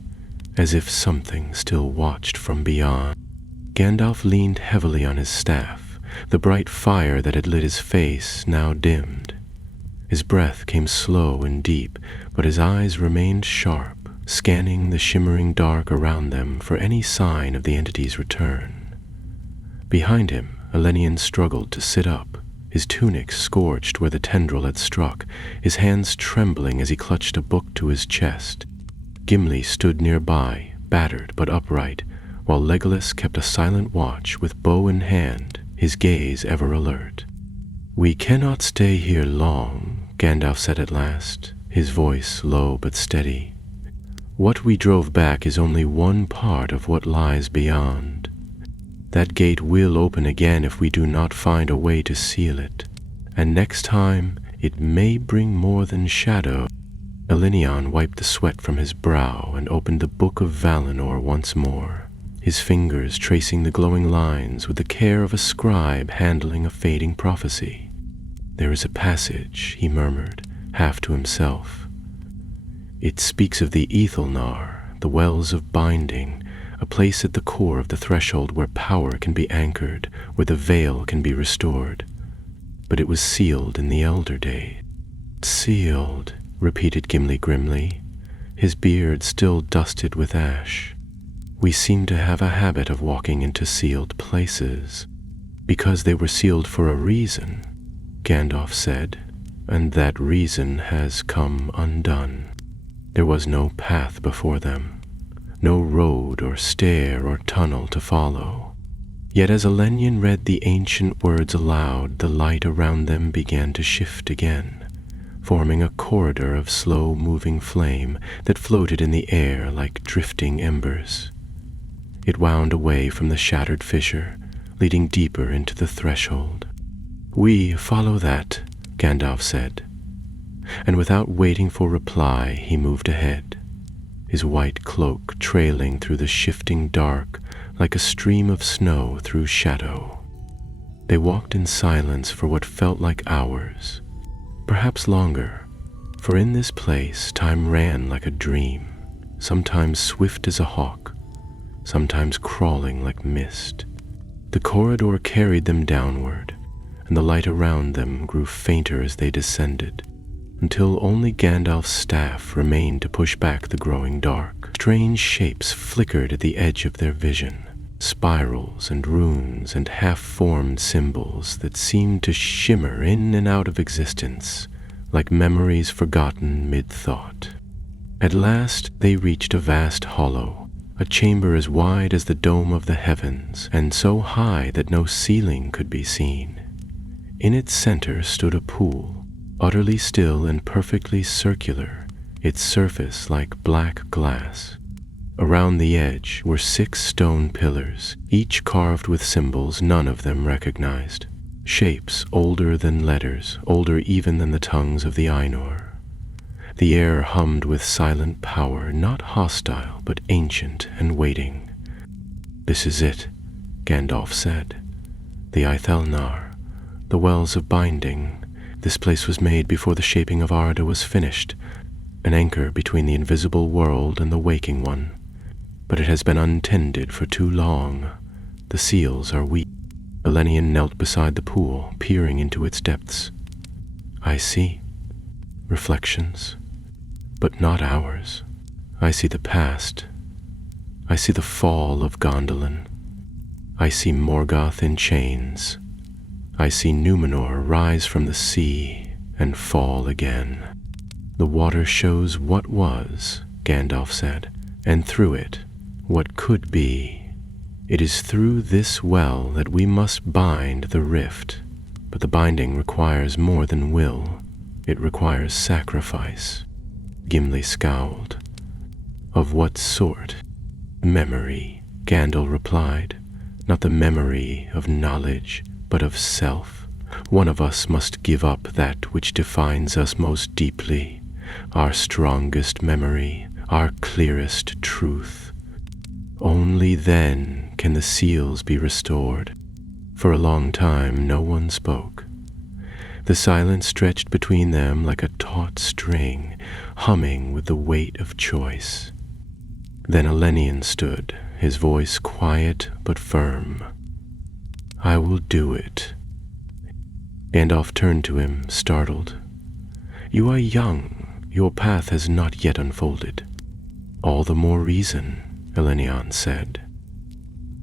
as if something still watched from beyond. Gandalf leaned heavily on his staff, the bright fire that had lit his face now dimmed. His breath came slow and deep, but his eyes remained sharp, scanning the shimmering dark around them for any sign of the entity's return. Behind him, Elenion struggled to sit up, his tunic scorched where the tendril had struck, his hands trembling as he clutched a book to his chest. Gimli stood nearby, battered but upright, while Legolas kept a silent watch with bow in hand, his gaze ever alert. "We cannot stay here long," Gandalf said at last, his voice low but steady. "What we drove back is only one part of what lies beyond. That gate will open again if we do not find a way to seal it, and next time it may bring more than shadow." Elenion wiped the sweat from his brow and opened the Book of Valinor once more, his fingers tracing the glowing lines with the care of a scribe handling a fading prophecy. "There is a passage," he murmured, half to himself. "It speaks of the Ethelnar, the wells of binding, a place at the core of the threshold where power can be anchored, where the veil can be restored. But it was sealed in the elder days." "Sealed," repeated Gimli grimly, his beard still dusted with ash. "We seem to have a habit of walking into sealed places." "Because they were sealed for a reason," Gandalf said, "and that reason has come undone." There was no path before them, no road or stair or tunnel to follow. Yet as Elenion read the ancient words aloud, the light around them began to shift again, forming a corridor of slow-moving flame that floated in the air like drifting embers. It wound away from the shattered fissure, leading deeper into the threshold. "We follow that," Gandalf said, and without waiting for reply, he moved ahead, his white cloak trailing through the shifting dark like a stream of snow through shadow. They walked in silence for what felt like hours, perhaps longer, for in this place time ran like a dream, sometimes swift as a hawk, sometimes crawling like mist. The corridor carried them downward, and the light around them grew fainter as they descended, until only Gandalf's staff remained to push back the growing dark. Strange shapes flickered at the edge of their vision, spirals and runes and half-formed symbols that seemed to shimmer in and out of existence, like memories forgotten mid-thought. At last they reached a vast hollow, a chamber as wide as the dome of the heavens, and so high that no ceiling could be seen. In its center stood a pool, utterly still and perfectly circular, its surface like black glass. Around the edge were 6 stone pillars, each carved with symbols none of them recognized, shapes older than letters, older even than the tongues of the Ainur. The air hummed with silent power, not hostile, but ancient and waiting. "This is it," Gandalf said. "The Aethelnar, the wells of binding. This place was made before the shaping of Arda was finished, an anchor between the invisible world and the waking one. But it has been untended for too long. The seals are weak." Elenion knelt beside the pool, peering into its depths. "I see. Reflections. But not ours. I see the past. I see the fall of Gondolin. I see Morgoth in chains. I see Numenor rise from the sea and fall again." "The water shows what was," Gandalf said, "and through it, what could be. It is through this well that we must bind the rift, but the binding requires more than will. It requires sacrifice." Gimli scowled. "Of what sort?" "Memory," Gandalf replied. "Not the memory of knowledge, but of self. one of us must give up that which defines us most deeply, our strongest memory, our clearest truth. Only then can the seals be restored. For a long time no one spoke. The silence stretched between them like a taut string, humming with the weight of choice. Then Elenion stood, his voice quiet but firm. "I will do it." Gandalf turned to him, startled. "You are young. Your path has not yet unfolded." "All the more reason," Elenion said.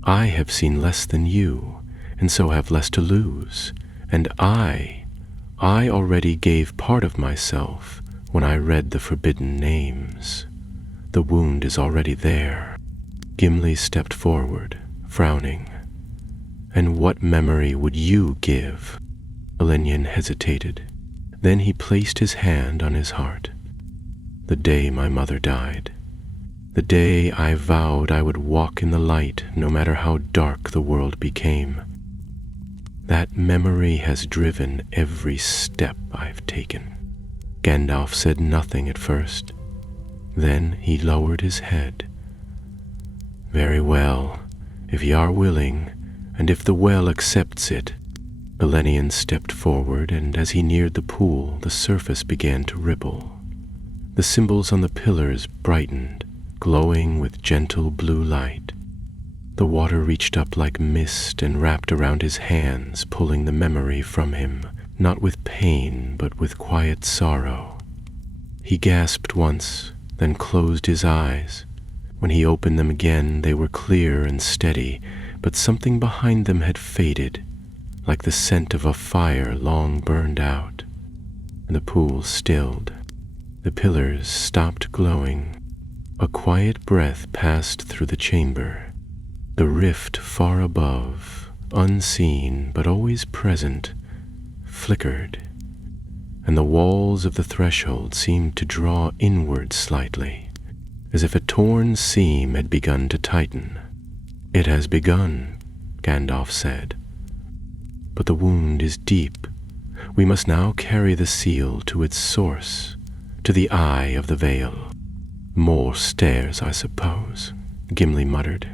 "I have seen less than you, and so have less to lose. And I already gave part of myself when I read the forbidden names. The wound is already there." Gimli stepped forward, frowning. "And what memory would you give?" Elenion hesitated. Then he placed his hand on his heart. "The day my mother died. The day I vowed I would walk in the light no matter how dark the world became. That memory has driven every step I've taken." Gandalf said nothing at first. Then he lowered his head. "Very well, if ye are willing, and if the well accepts it." Elenion stepped forward, and as he neared the pool, the surface began to ripple. The symbols on the pillars brightened, glowing with gentle blue light. The water reached up like mist and wrapped around his hands, pulling the memory from him, not with pain, but with quiet sorrow. He gasped once, then closed his eyes. When he opened them again, they were clear and steady, but something behind them had faded, like the scent of a fire long burned out. The pool stilled. The pillars stopped glowing. A quiet breath passed through the chamber. The rift far above, unseen but always present, flickered, and the walls of the threshold seemed to draw inward slightly, as if a torn seam had begun to tighten. "It has begun," Gandalf said. "But the wound is deep. We must now carry the seal to its source, to the eye of the veil." "More stairs, I suppose," Gimli muttered.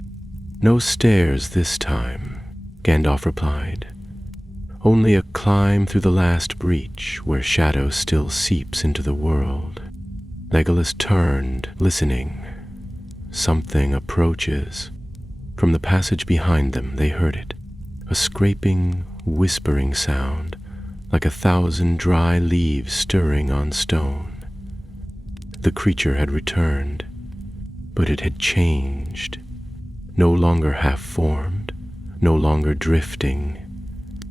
"No stairs this time," Gandalf replied. "Only a climb through the last breach where shadow still seeps into the world." Legolas turned, listening. Something approaches. From the passage behind them they heard it, a scraping, whispering sound, like 1,000 dry leaves stirring on stone. The creature had returned, but it had changed. No longer half-formed, no longer drifting.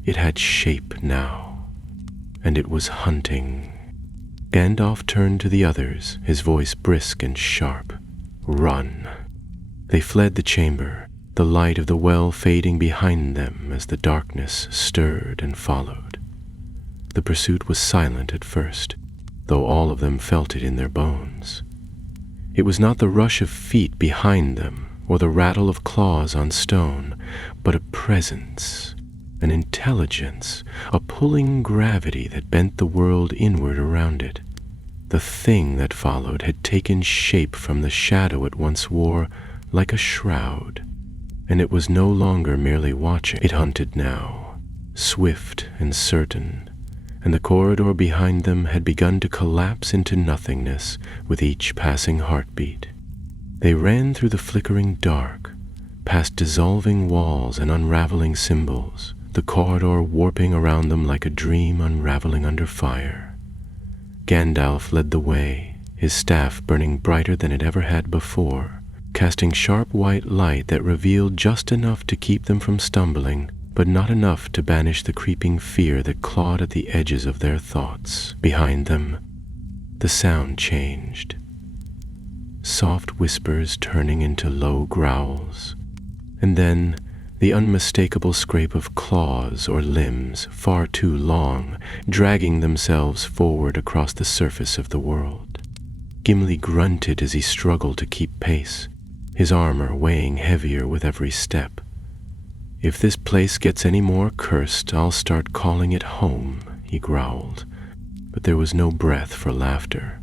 It had shape now, and it was hunting. Gandalf turned to the others, his voice brisk and sharp. "Run." They fled the chamber, the light of the well fading behind them as the darkness stirred and followed. The pursuit was silent at first, though all of them felt it in their bones. It was not the rush of feet behind them, or the rattle of claws on stone, but a presence, an intelligence, a pulling gravity that bent the world inward around it. The thing that followed had taken shape from the shadow it once wore, like a shroud, and it was no longer merely watching. It hunted now, swift and certain, and the corridor behind them had begun to collapse into nothingness with each passing heartbeat. They ran through the flickering dark, past dissolving walls and unraveling symbols, the corridor warping around them like a dream unraveling under fire. Gandalf led the way, his staff burning brighter than it ever had before, casting sharp white light that revealed just enough to keep them from stumbling, but not enough to banish the creeping fear that clawed at the edges of their thoughts. Behind them, the sound changed. Soft whispers turning into low growls, and then the unmistakable scrape of claws or limbs far too long, dragging themselves forward across the surface of the world. Gimli grunted as he struggled to keep pace, his armor weighing heavier with every step. "If this place gets any more cursed, I'll start calling it home," he growled, but there was no breath for laughter.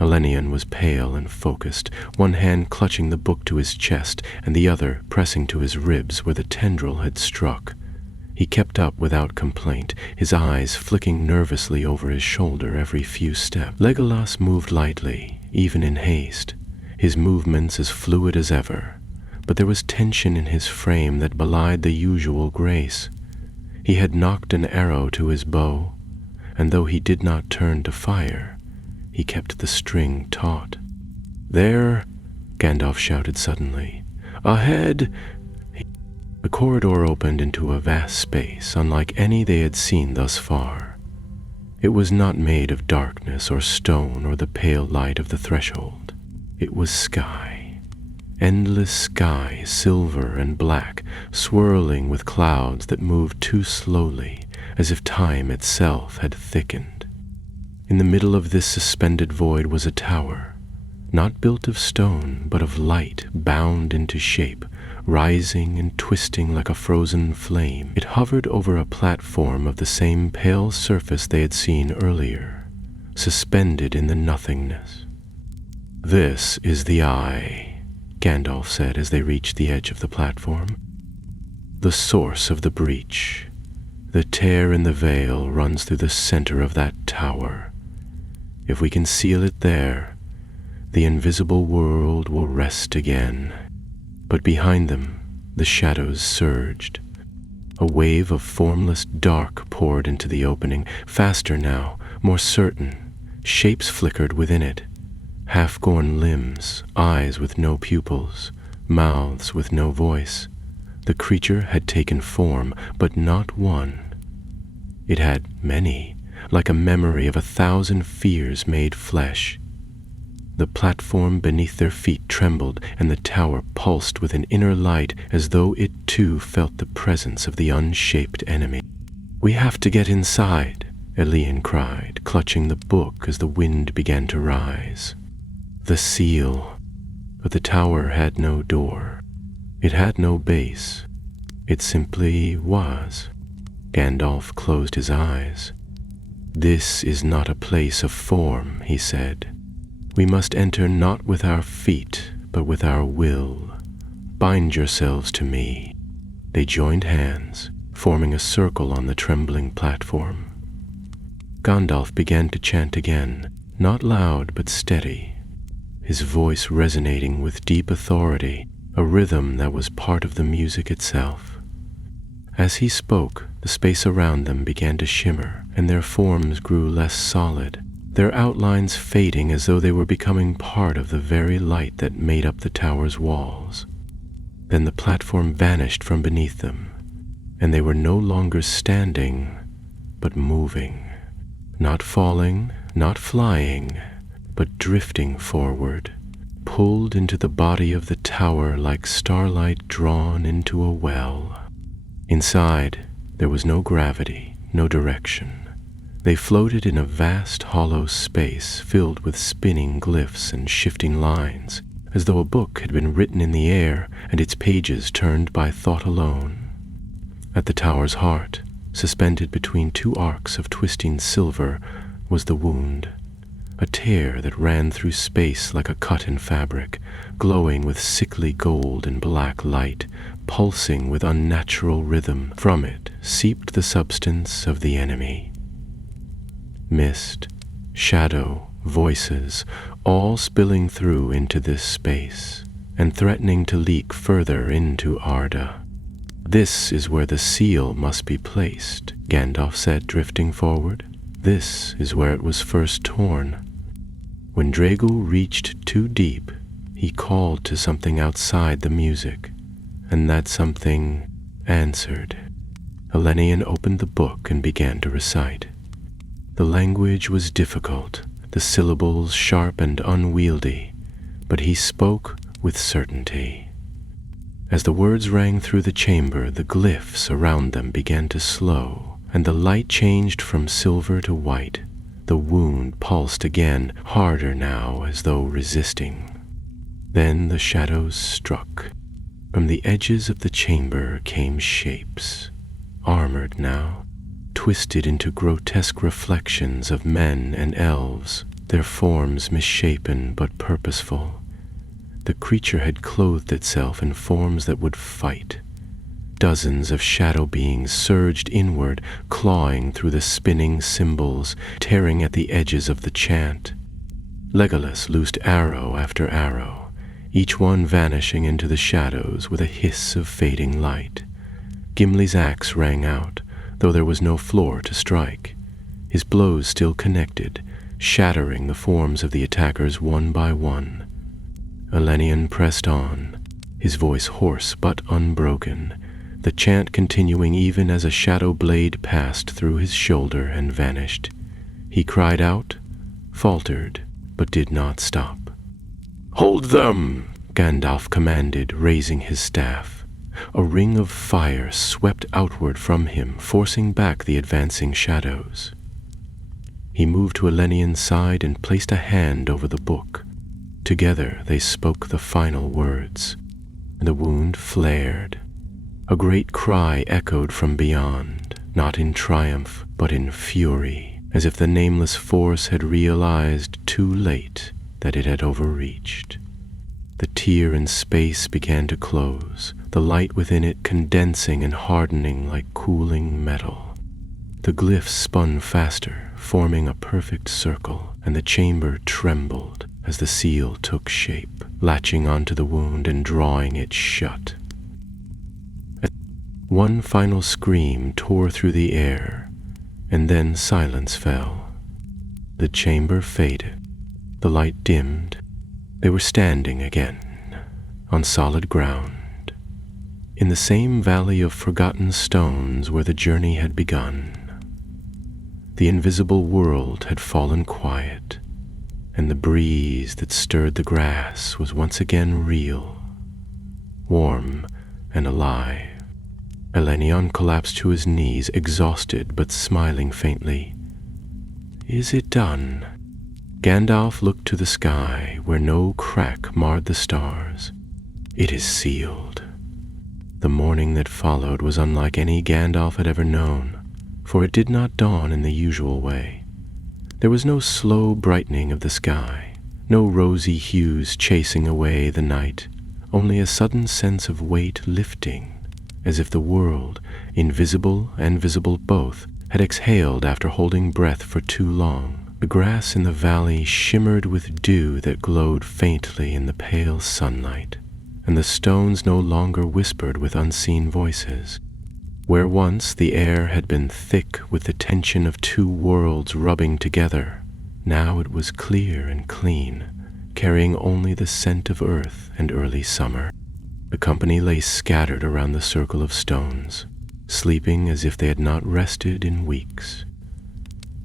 Elenion was pale and focused, one hand clutching the book to his chest and the other pressing to his ribs where the tendril had struck. He kept up without complaint, his eyes flicking nervously over his shoulder every few steps. Legolas moved lightly, even in haste, his movements as fluid as ever, but there was tension in his frame that belied the usual grace. He had knocked an arrow to his bow, and though he did not turn to fire, he kept the string taut. "There!" Gandalf shouted suddenly. "Ahead!" The corridor opened into a vast space, unlike any they had seen thus far. It was not made of darkness or stone or the pale light of the threshold. It was sky, endless sky, silver and black, swirling with clouds that moved too slowly, as if time itself had thickened. In the middle of this suspended void was a tower, not built of stone, but of light bound into shape, rising and twisting like a frozen flame. It hovered over a platform of the same pale surface they had seen earlier, suspended in the nothingness. "This is the Eye," Gandalf said as they reached the edge of the platform. "The source of the breach. The tear in the veil runs through the center of that tower. If we can seal it there, the invisible world will rest again." But behind them, the shadows surged. A wave of formless dark poured into the opening, faster now, more certain. Shapes flickered within it, half-gorn limbs, eyes with no pupils, mouths with no voice. The creature had taken form, but not one. It had many, like a memory of 1,000 fears made flesh. The platform beneath their feet trembled, and the tower pulsed with an inner light as though it too felt the presence of the unshaped enemy. "We have to get inside," Elian cried, clutching the book as the wind began to rise. The seal. But the tower had no door. It had no base. It simply was. Gandalf closed his eyes. "This is not a place of form," he said. "We must enter not with our feet, but with our will. Bind yourselves to me." They joined hands, forming a circle on the trembling platform. Gandalf began to chant again, not loud but steady, his voice resonating with deep authority, a rhythm that was part of the music itself. As he spoke, the space around them began to shimmer, and their forms grew less solid, their outlines fading as though they were becoming part of the very light that made up the tower's walls. Then the platform vanished from beneath them, and they were no longer standing, but moving. Not falling, not flying, but drifting forward, pulled into the body of the tower like starlight drawn into a well. Inside, there was no gravity, no direction. They floated in a vast hollow space filled with spinning glyphs and shifting lines, as though a book had been written in the air and its pages turned by thought alone. At the tower's heart, suspended between two arcs of twisting silver, was the wound, a tear that ran through space like a cut in fabric, glowing with sickly gold and black light, pulsing with unnatural rhythm. From it seeped the substance of the enemy. Mist, shadow, voices, all spilling through into this space, and threatening to leak further into Arda. "This is where the seal must be placed," Gandalf said, drifting forward. "This is where it was first torn." When Drago reached too deep, he called to something outside the music, and that something answered. Elenion opened the book and began to recite. The language was difficult, the syllables sharp and unwieldy, but he spoke with certainty. As the words rang through the chamber, the glyphs around them began to slow, and the light changed from silver to white. The wound pulsed again, harder now, as though resisting. Then the shadows struck. From the edges of the chamber came shapes, armored now, twisted into grotesque reflections of men and elves, their forms misshapen but purposeful. The creature had clothed itself in forms that would fight. Dozens of shadow beings surged inward, clawing through the spinning symbols, tearing at the edges of the chant. Legolas loosed arrow after arrow, each one vanishing into the shadows with a hiss of fading light. Gimli's axe rang out, though there was no floor to strike. His blows still connected, shattering the forms of the attackers one by one. Elenion pressed on, his voice hoarse but unbroken, the chant continuing even as a shadow blade passed through his shoulder and vanished. He cried out, faltered, but did not stop. "Hold them!" Gandalf commanded, raising his staff. A ring of fire swept outward from him, forcing back the advancing shadows. He moved to Elenion's side and placed a hand over the book. Together they spoke the final words. The wound flared. A great cry echoed from beyond, not in triumph, but in fury, as if the nameless force had realized too late that it had overreached. The tear in space began to close, the light within it condensing and hardening like cooling metal. The glyphs spun faster, forming a perfect circle, and the chamber trembled as the seal took shape, latching onto the wound and drawing it shut. One final scream tore through the air, and then silence fell. The chamber faded. The light dimmed. They were standing again, on solid ground, in the same valley of forgotten stones where the journey had begun. The invisible world had fallen quiet, and the breeze that stirred the grass was once again real, warm and alive. Elenion collapsed to his knees, exhausted but smiling faintly. "Is it done?" Gandalf looked to the sky, where no crack marred the stars. "It is sealed." The morning that followed was unlike any Gandalf had ever known, for it did not dawn in the usual way. There was no slow brightening of the sky, no rosy hues chasing away the night, only a sudden sense of weight lifting, as if the world, invisible and visible both, had exhaled after holding breath for too long. The grass in the valley shimmered with dew that glowed faintly in the pale sunlight, and the stones no longer whispered with unseen voices. Where once the air had been thick with the tension of two worlds rubbing together, now it was clear and clean, carrying only the scent of earth and early summer. The company lay scattered around the circle of stones, sleeping as if they had not rested in weeks.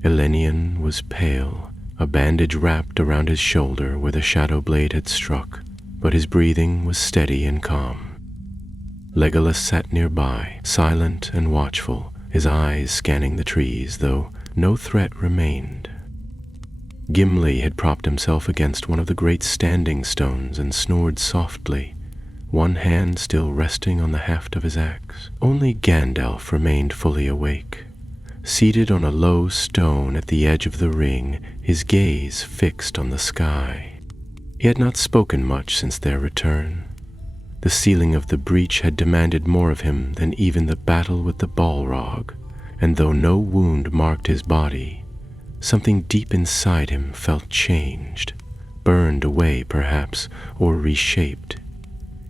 Elenion was pale, a bandage wrapped around his shoulder where the shadow blade had struck, but his breathing was steady and calm. Legolas sat nearby, silent and watchful, his eyes scanning the trees, though no threat remained. Gimli had propped himself against one of the great standing stones and snored softly, one hand still resting on the haft of his axe. Only Gandalf remained fully awake. Seated on a low stone at the edge of the ring, his gaze fixed on the sky. He had not spoken much since their return. The sealing of the breach had demanded more of him than even the battle with the Balrog, and though no wound marked his body, something deep inside him felt changed, burned away perhaps, or reshaped.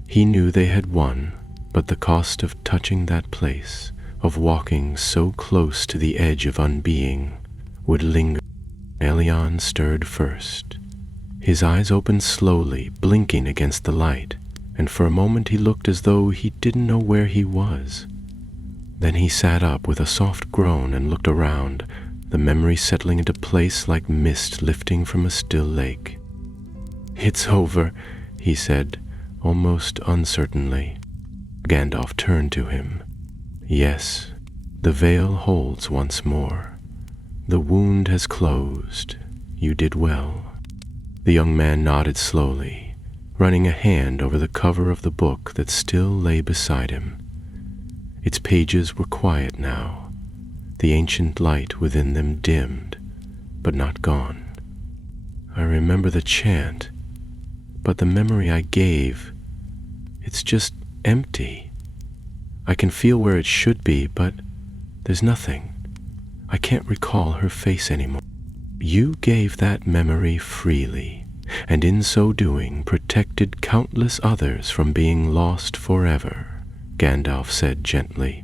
He knew they had won, but the cost of touching that place, of walking so close to the edge of unbeing, would linger. Elenion stirred first. His eyes opened slowly, blinking against the light, and for a moment he looked as though he didn't know where he was. Then he sat up with a soft groan and looked around, the memory settling into place like mist lifting from a still lake. "It's over," he said, almost uncertainly. Gandalf turned to him. "Yes, the veil holds once more. The wound has closed. You did well." The young man nodded slowly. running a hand over the cover of the book that still lay beside him. Its pages were quiet now, the ancient light within them dimmed, but not gone. I remember the chant, but the memory I gave, it's just empty. I can feel where it should be, but there's nothing. I can't recall her face anymore. You gave that memory freely, and in so doing protected countless others from being lost forever, Gandalf said gently.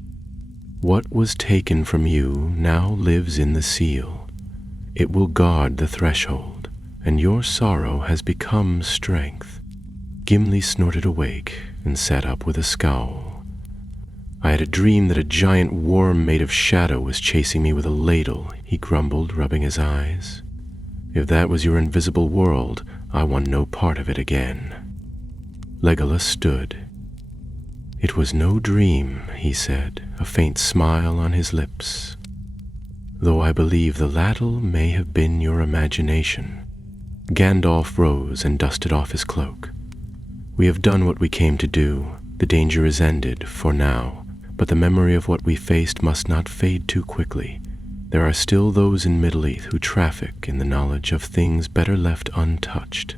What was taken from you now lives in the seal. It will guard the threshold, and your sorrow has become strength. Gimli snorted awake and sat up with a scowl. I had a dream that a giant worm made of shadow was chasing me with a ladle, he grumbled, rubbing his eyes. If that was your invisible world, I want no part of it again. Legolas stood. It was no dream, he said, a faint smile on his lips. Though I believe the ladle may have been your imagination. Gandalf rose and dusted off his cloak. We have done what we came to do. The danger is ended, for now, but the memory of what we faced must not fade too quickly. There are still those in Middle-earth who traffic in the knowledge of things better left untouched.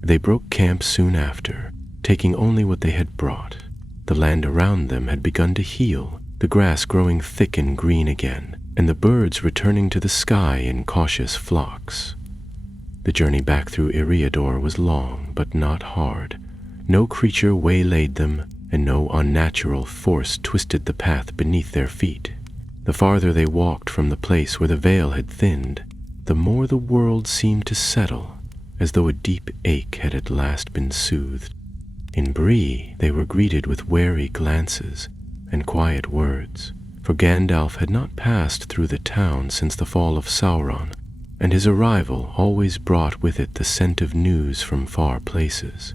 They broke camp soon after, taking only what they had brought. The land around them had begun to heal, the grass growing thick and green again, and the birds returning to the sky in cautious flocks. The journey back through Eriador was long, but not hard. No creature waylaid them, and no unnatural force twisted the path beneath their feet. The farther they walked from the place where the veil had thinned, the more the world seemed to settle, as though a deep ache had at last been soothed. In Bree they were greeted with wary glances and quiet words, for Gandalf had not passed through the town since the fall of Sauron, and his arrival always brought with it the scent of news from far places.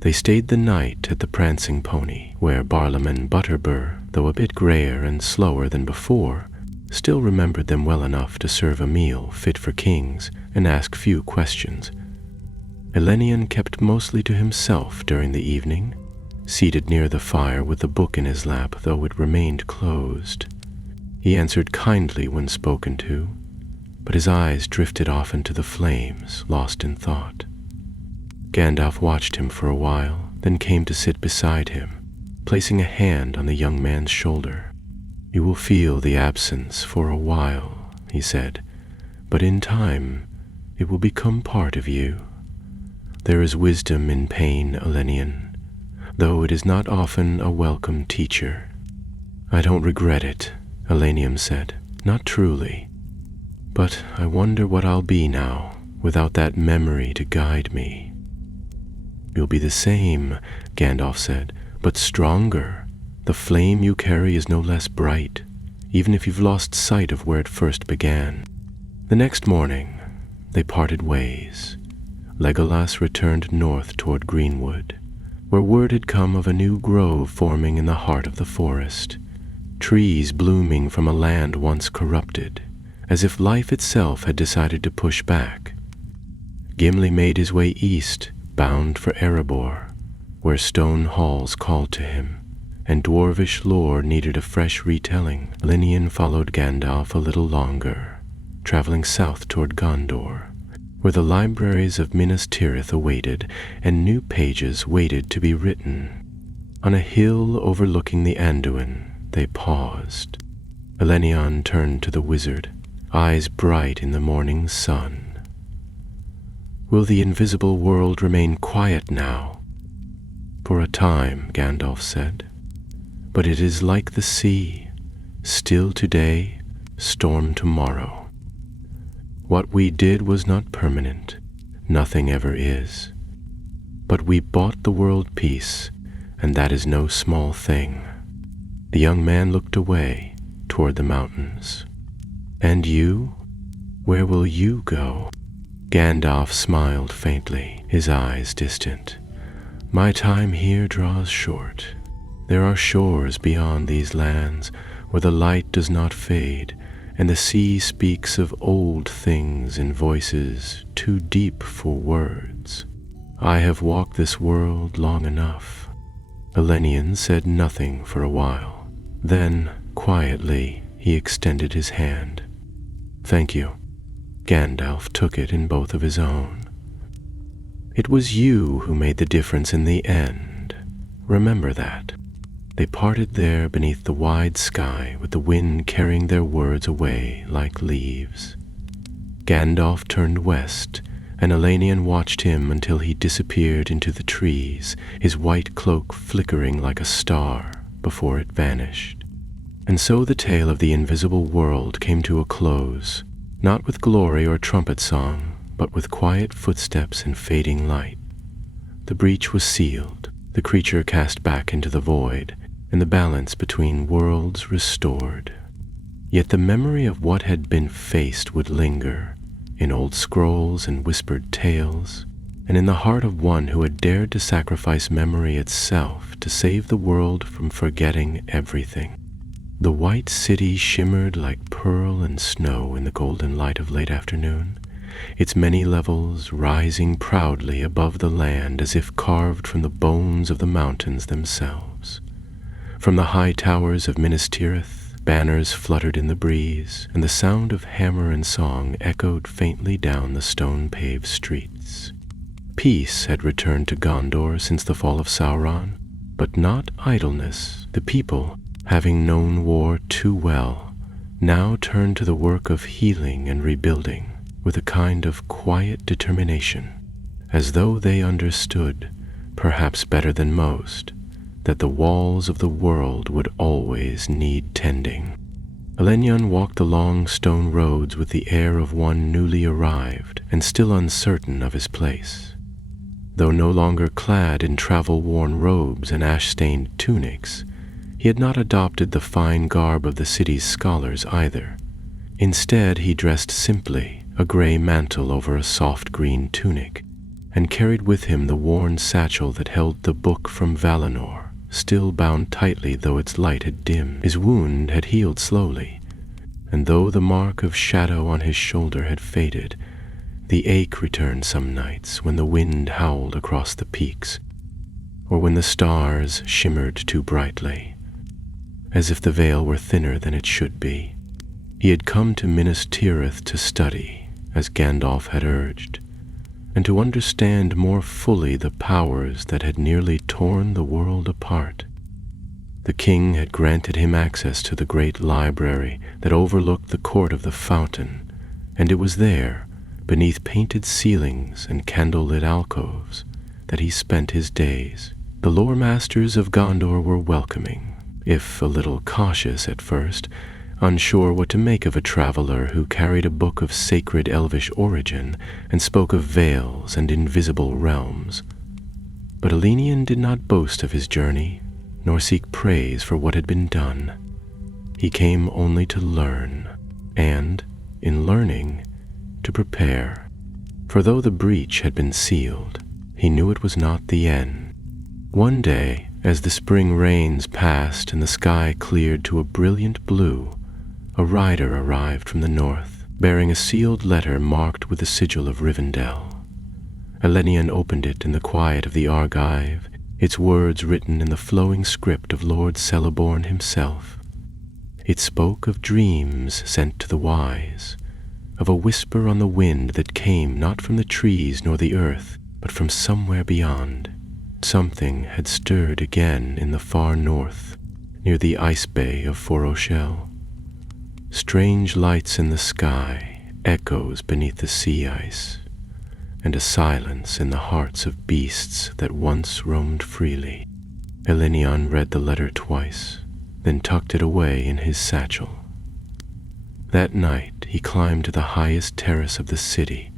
They stayed the night at the Prancing Pony, where Barlaam Butterbur, though a bit grayer and slower than before, still remembered them well enough to serve a meal fit for kings and ask few questions. Elenion kept mostly to himself during the evening, seated near the fire with the book in his lap, though it remained closed. He answered kindly when spoken to, but his eyes drifted off into the flames, lost in thought. Gandalf watched him for a while, then came to sit beside him, placing a hand on the young man's shoulder. You will feel the absence for a while, he said, but in time it will become part of you. There is wisdom in pain, Elenion, though it is not often a welcome teacher. I don't regret it, Elenium said, not truly. But I wonder what I'll be now, without that memory to guide me. You'll be the same, Gandalf said, but stronger. The flame you carry is no less bright, even if you've lost sight of where it first began. The next morning, they parted ways. Legolas returned north toward Greenwood, where word had come of a new grove forming in the heart of the forest, trees blooming from a land once corrupted, as if life itself had decided to push back. Gimli made his way east, bound for Erebor, where stone halls called to him, and dwarvish lore needed a fresh retelling. Linian followed Gandalf a little longer, traveling south toward Gondor, where the libraries of Minas Tirith awaited, and new pages waited to be written. On a hill overlooking the Anduin, they paused. Elenion turned to the wizard, eyes bright in the morning sun. Will the invisible world remain quiet now? For a time, Gandalf said, but it is like the sea, still today, storm tomorrow. What we did was not permanent, nothing ever is. But we bought the world peace, and that is no small thing. The young man looked away toward the mountains. And you? Where will you go? Gandalf smiled faintly, his eyes distant. My time here draws short. There are shores beyond these lands where the light does not fade, and the sea speaks of old things in voices too deep for words. I have walked this world long enough." Elenion said nothing for a while. Then, quietly, he extended his hand. "Thank you." Gandalf took it in both of his own. "It was you who made the difference in the end. Remember that." They parted there beneath the wide sky, with the wind carrying their words away like leaves. Gandalf turned west, and Elenion watched him until he disappeared into the trees, his white cloak flickering like a star before it vanished. And so the tale of the invisible world came to a close, not with glory or trumpet song, but with quiet footsteps and fading light. The breach was sealed, the creature cast back into the void, and the balance between worlds restored. Yet the memory of what had been faced would linger, in old scrolls and whispered tales, and in the heart of one who had dared to sacrifice memory itself to save the world from forgetting everything. The white city shimmered like pearl and snow in the golden light of late afternoon, its many levels rising proudly above the land as if carved from the bones of the mountains themselves. From the high towers of Minas Tirith, banners fluttered in the breeze, and the sound of hammer and song echoed faintly down the stone-paved streets. Peace had returned to Gondor since the fall of Sauron, but not idleness. The people, having known war too well, now turned to the work of healing and rebuilding with a kind of quiet determination, as though they understood, perhaps better than most, that the walls of the world would always need tending. Elenion walked the long stone roads with the air of one newly arrived and still uncertain of his place. Though no longer clad in travel-worn robes and ash-stained tunics, he had not adopted the fine garb of the city's scholars either. Instead, he dressed simply, a gray mantle over a soft green tunic, and carried with him the worn satchel that held the book from Valinor, still bound tightly though its light had dimmed. His wound had healed slowly, and though the mark of shadow on his shoulder had faded, the ache returned some nights when the wind howled across the peaks, or when the stars shimmered too brightly, as if the veil were thinner than it should be. He had come to Minas Tirith to study, as Gandalf had urged, and to understand more fully the powers that had nearly torn the world apart. The king had granted him access to the great library that overlooked the court of the fountain, and it was there, beneath painted ceilings and candle-lit alcoves, that he spent his days. The lore masters of Gondor were welcoming, if a little cautious at first, unsure what to make of a traveler who carried a book of sacred elvish origin and spoke of veils and invisible realms. But Elenion did not boast of his journey, nor seek praise for what had been done. He came only to learn, and, in learning, to prepare. For though the breach had been sealed, he knew it was not the end. One day, as the spring rains passed and the sky cleared to a brilliant blue, a rider arrived from the north, bearing a sealed letter marked with the sigil of Rivendell. Elenion opened it in the quiet of the Argive, its words written in the flowing script of Lord Celeborn himself. It spoke of dreams sent to the wise, of a whisper on the wind that came not from the trees nor the earth, but from somewhere beyond. Something had stirred again in the far north, near the ice bay of Foroshel. Strange lights in the sky, echoes beneath the sea ice, and a silence in the hearts of beasts that once roamed freely. Elenion read the letter twice, then tucked it away in his satchel. That night he climbed to the highest terrace of the city,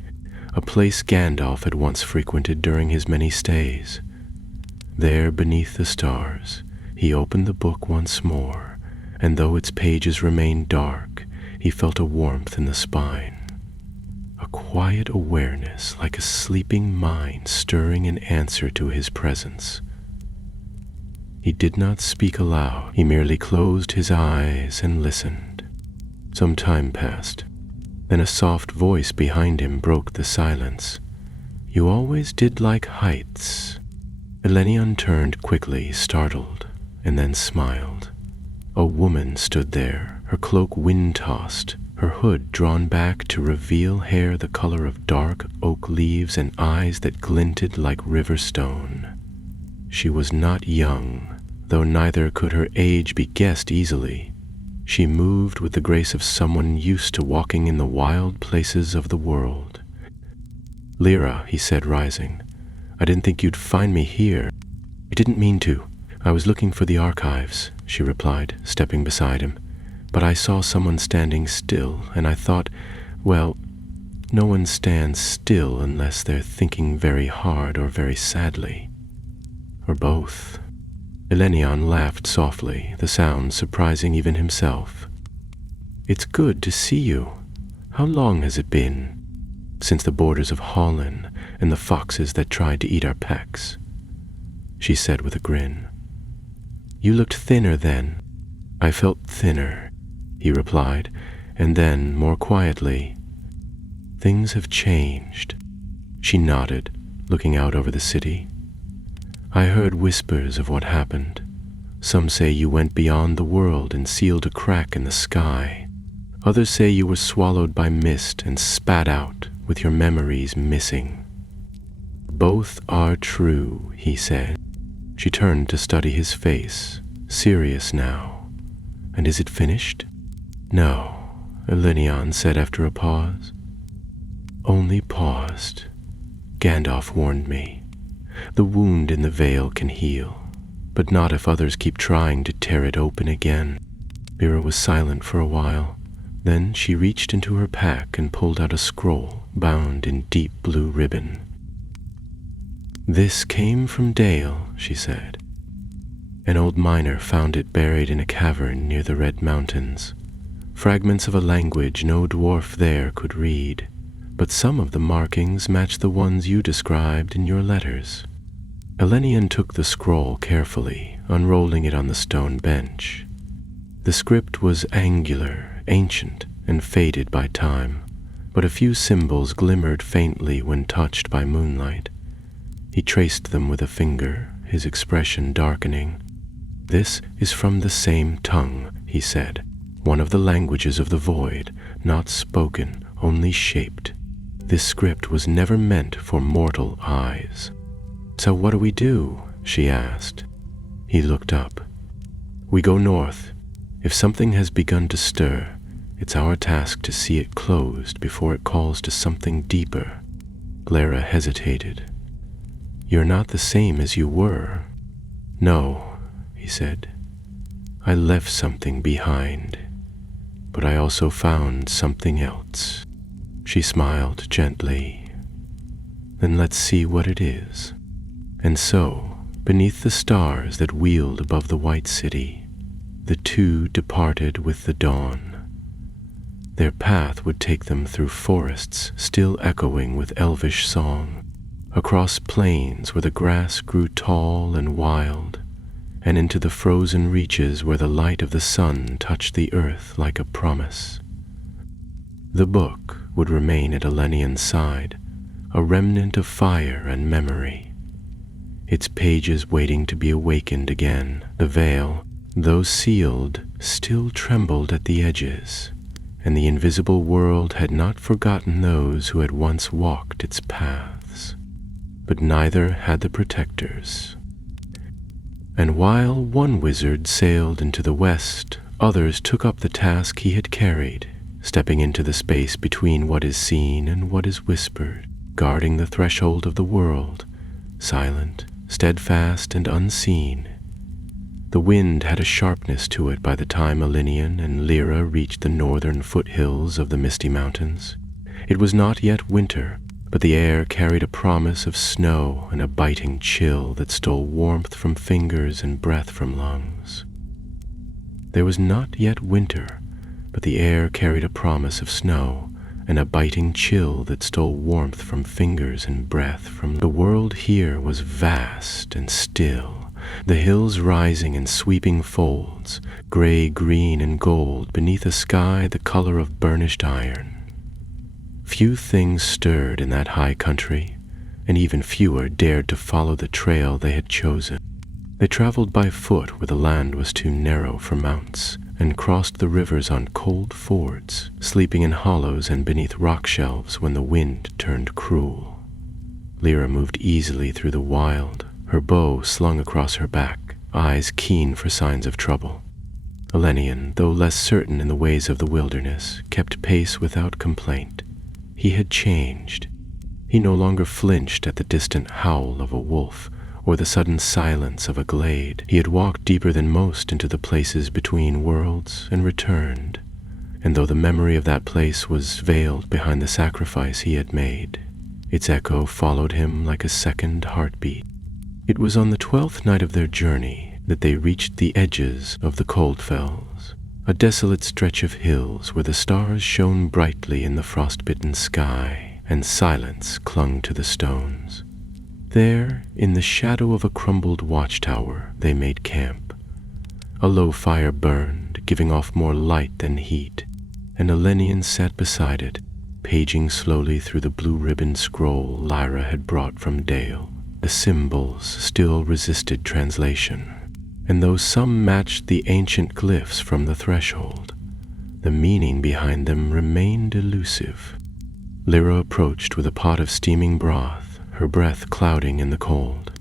a place Gandalf had once frequented during his many stays. There, beneath the stars, he opened the book once more, and though its pages remained dark, he felt a warmth in the spine, a quiet awareness like a sleeping mind stirring in answer to his presence. He did not speak aloud. He merely closed his eyes and listened. Some time passed. Then a soft voice behind him broke the silence. You always did like heights. Elenion turned quickly, startled, and then smiled. A woman stood there, her cloak wind-tossed, her hood drawn back to reveal hair the color of dark oak leaves and eyes that glinted like river stone. She was not young, though neither could her age be guessed easily. She moved with the grace of someone used to walking in the wild places of the world. "Lyra," he said, rising, "I didn't think you'd find me here." "I didn't mean to. I was looking for the archives," she replied, stepping beside him. "But I saw someone standing still, and I thought, well, no one stands still unless they're thinking very hard or very sadly. Or both." Elenion laughed softly, the sound surprising even himself. "It's good to see you. How long has it been? Since the borders of Holland and the foxes that tried to eat our pecks," she said with a grin. "You looked thinner then." "I felt thinner," he replied, and then, more quietly, "Things have changed." She nodded, looking out over the city. "I heard whispers of what happened. Some say you went beyond the world and sealed a crack in the sky. Others say you were swallowed by mist and spat out, with your memories missing." "Both are true," he said. She turned to study his face, serious now. "And is it finished?" "No," Elenion said after a pause. "Only paused. Gandalf warned me. The wound in the veil can heal, but not if others keep trying to tear it open again." Lyra was silent for a while. Then she reached into her pack and pulled out a scroll bound in deep blue ribbon. "This came from Dale," she said. "An old miner found it buried in a cavern near the Red Mountains. Fragments of a language no dwarf there could read, but some of the markings match the ones you described in your letters." Elenion took the scroll carefully, unrolling it on the stone bench. The script was angular, ancient, and faded by time, but a few symbols glimmered faintly when touched by moonlight. He traced them with a finger, his expression darkening. "This is from the same tongue," he said, "one of the languages of the void, not spoken, only shaped. This script was never meant for mortal eyes." "So what do we do?" she asked. He looked up. "We go north. If something has begun to stir, it's our task to see it closed before it calls to something deeper." Lyra hesitated. "You're not the same as you were." "No," he said. "I left something behind, but I also found something else." She smiled gently. "Then let's see what it is." And so, beneath the stars that wheeled above the white city, the two departed with the dawn. Their path would take them through forests still echoing with elvish song, across plains where the grass grew tall and wild, and into the frozen reaches where the light of the sun touched the earth like a promise. The book would remain at Elenion's side, a remnant of fire and memory, its pages waiting to be awakened again. The veil, though sealed, still trembled at the edges, and the invisible world had not forgotten those who had once walked its paths. But neither had the protectors. And while one wizard sailed into the west, others took up the task he had carried, stepping into the space between what is seen and what is whispered, guarding the threshold of the world, silent, steadfast, and unseen. The wind had a sharpness to it by the time Elenion and Lyra reached the northern foothills of the Misty Mountains. It was not yet winter, but the air carried a promise of snow and a biting chill that stole warmth from fingers and breath from lungs. There was not yet winter, but the air carried a promise of snow and a biting chill that stole warmth from fingers and breath from... The world here was vast and still, the hills rising in sweeping folds, gray, green, and gold beneath a sky the color of burnished iron. Few things stirred in that high country, and even fewer dared to follow the trail they had chosen. They traveled by foot where the land was too narrow for mounts, and crossed the rivers on cold fords, sleeping in hollows and beneath rock shelves when the wind turned cruel. Lyra moved easily through the wild, her bow slung across her back, eyes keen for signs of trouble. Elenion, though less certain in the ways of the wilderness, kept pace without complaint. He had changed. He no longer flinched at the distant howl of a wolf or the sudden silence of a glade. He had walked deeper than most into the places between worlds and returned, and though the memory of that place was veiled behind the sacrifice he had made, its echo followed him like a second heartbeat. It was on the 12th night of their journey that they reached the edges of the Coldfells, a desolate stretch of hills where the stars shone brightly in the frost-bitten sky and silence clung to the stones. There, in the shadow of a crumbled watchtower, they made camp. A low fire burned, giving off more light than heat, and Elenion sat beside it, paging slowly through the blue-ribboned scroll Lyra had brought from Dale. The symbols still resisted translation, and though some matched the ancient glyphs from the threshold, the meaning behind them remained elusive. Lyra approached with a pot of steaming broth, her breath clouding in the cold.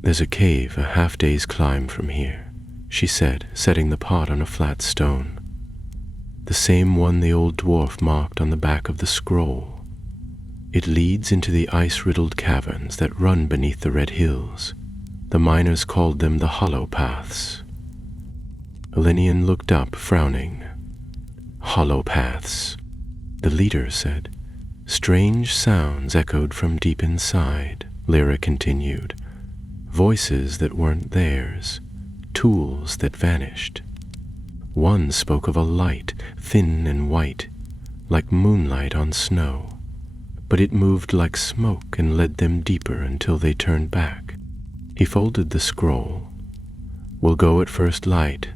"There's a cave a half-day's climb from here," she said, setting the pot on a flat stone. "The same one the old dwarf marked on the back of the scroll. It leads into the ice-riddled caverns that run beneath the red hills. The miners called them the Hollow Paths." Elenion looked up, frowning. "Hollow Paths," the leader said. Strange sounds echoed from deep inside, Lyra continued. Voices that weren't theirs, tools that vanished. One spoke of a light, thin and white, like moonlight on snow, but it moved like smoke and led them deeper until they turned back. He folded the scroll. "We'll go at first light.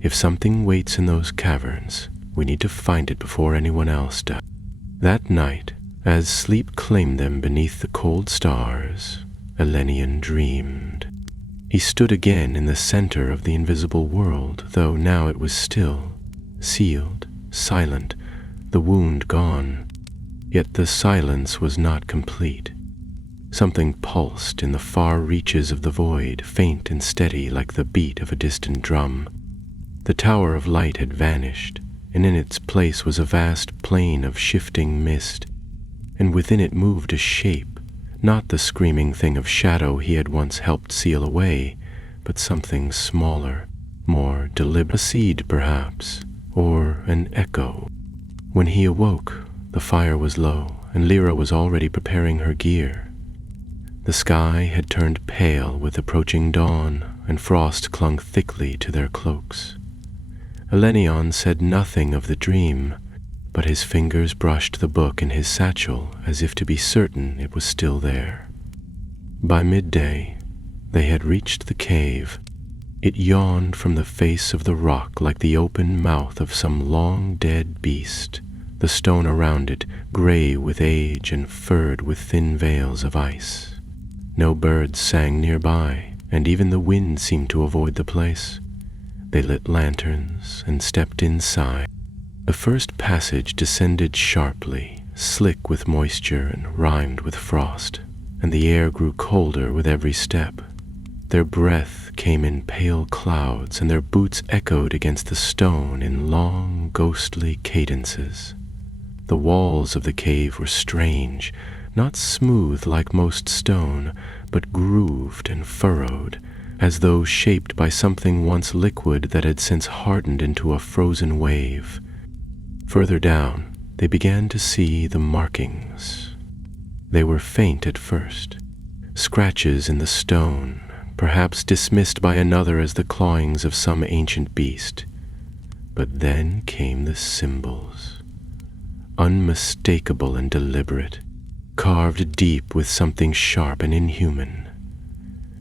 If something waits in those caverns, we need to find it before anyone else does." That night, as sleep claimed them beneath the cold stars, Elenion dreamed. He stood again in the center of the invisible world, though now it was still, sealed, silent, the wound gone. Yet the silence was not complete. Something pulsed in the far reaches of the void, faint and steady like the beat of a distant drum. The Tower of Light had vanished, and in its place was a vast plain of shifting mist, and within it moved a shape, not the screaming thing of shadow he had once helped seal away, but something smaller, more deliberate, a seed perhaps, or an echo. When he awoke, the fire was low, and Lyra was already preparing her gear. The sky had turned pale with approaching dawn, and frost clung thickly to their cloaks. Elenion said nothing of the dream, but his fingers brushed the book in his satchel as if to be certain it was still there. By midday, they had reached the cave. It yawned from the face of the rock like the open mouth of some long-dead beast, the stone around it gray with age and furred with thin veils of ice. No birds sang nearby, and even the wind seemed to avoid the place. They lit lanterns and stepped inside. The first passage descended sharply, slick with moisture and rimed with frost, and the air grew colder with every step. Their breath came in pale clouds, and their boots echoed against the stone in long, ghostly cadences. The walls of the cave were strange, not smooth like most stone, but grooved and furrowed, as though shaped by something once liquid that had since hardened into a frozen wave. Further down, they began to see the markings. They were faint at first, scratches in the stone, perhaps dismissed by another as the clawings of some ancient beast. But then came the symbols, unmistakable and deliberate, carved deep with something sharp and inhuman.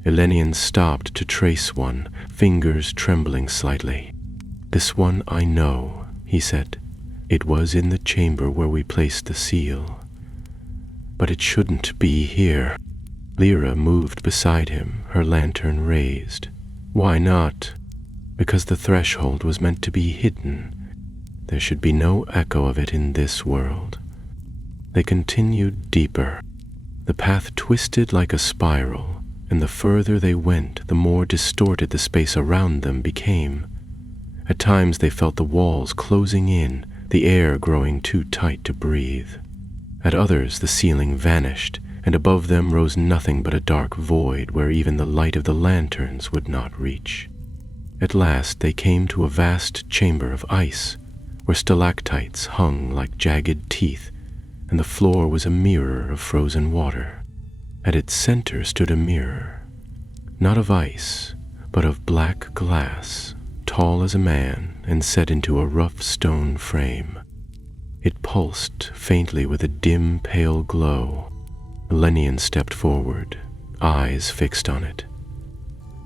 Elenion stopped to trace one, fingers trembling slightly. "This one I know," he said. "It was in the chamber where we placed the seal. But it shouldn't be here. Lyra moved beside him, her lantern raised. Why not? Because the threshold was meant to be hidden. There should be no echo of it in this world. They continued deeper. The path twisted like a spiral, and the further they went, the more distorted the space around them became. At times they felt the walls closing in, the air growing too tight to breathe. At others the ceiling vanished, and above them rose nothing but a dark void where even the light of the lanterns would not reach. At last they came to a vast chamber of ice, where stalactites hung like jagged teeth, and the floor was a mirror of frozen water. At its center stood a mirror, not of ice, but of black glass, tall as a man and set into a rough stone frame. It pulsed faintly with a dim, pale glow. Elenion stepped forward, eyes fixed on it.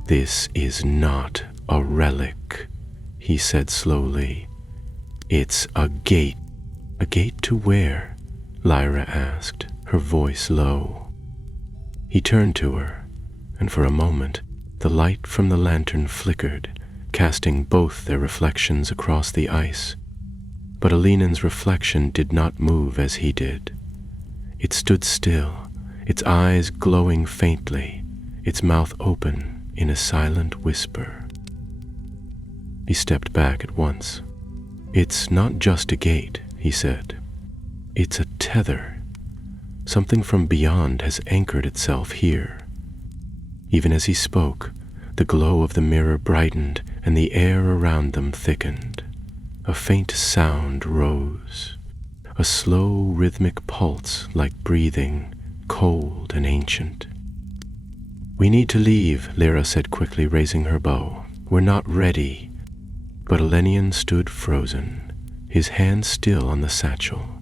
"This is not a relic," he said slowly. "It's a gate." "A gate to where?" Lyra asked, her voice low. He turned to her, and for a moment the light from the lantern flickered, casting both their reflections across the ice. But Elenon's reflection did not move as he did. It stood still, its eyes glowing faintly, its mouth open in a silent whisper. He stepped back at once. "It's not just a gate," he said. "It's a tether. Something from beyond has anchored itself here." Even as he spoke, the glow of the mirror brightened and the air around them thickened. A faint sound rose, a slow rhythmic pulse like breathing, cold and ancient. "We need to leave," Lyra said quickly, raising her bow. "We're not ready." But Elenion stood frozen, his hand still on the satchel.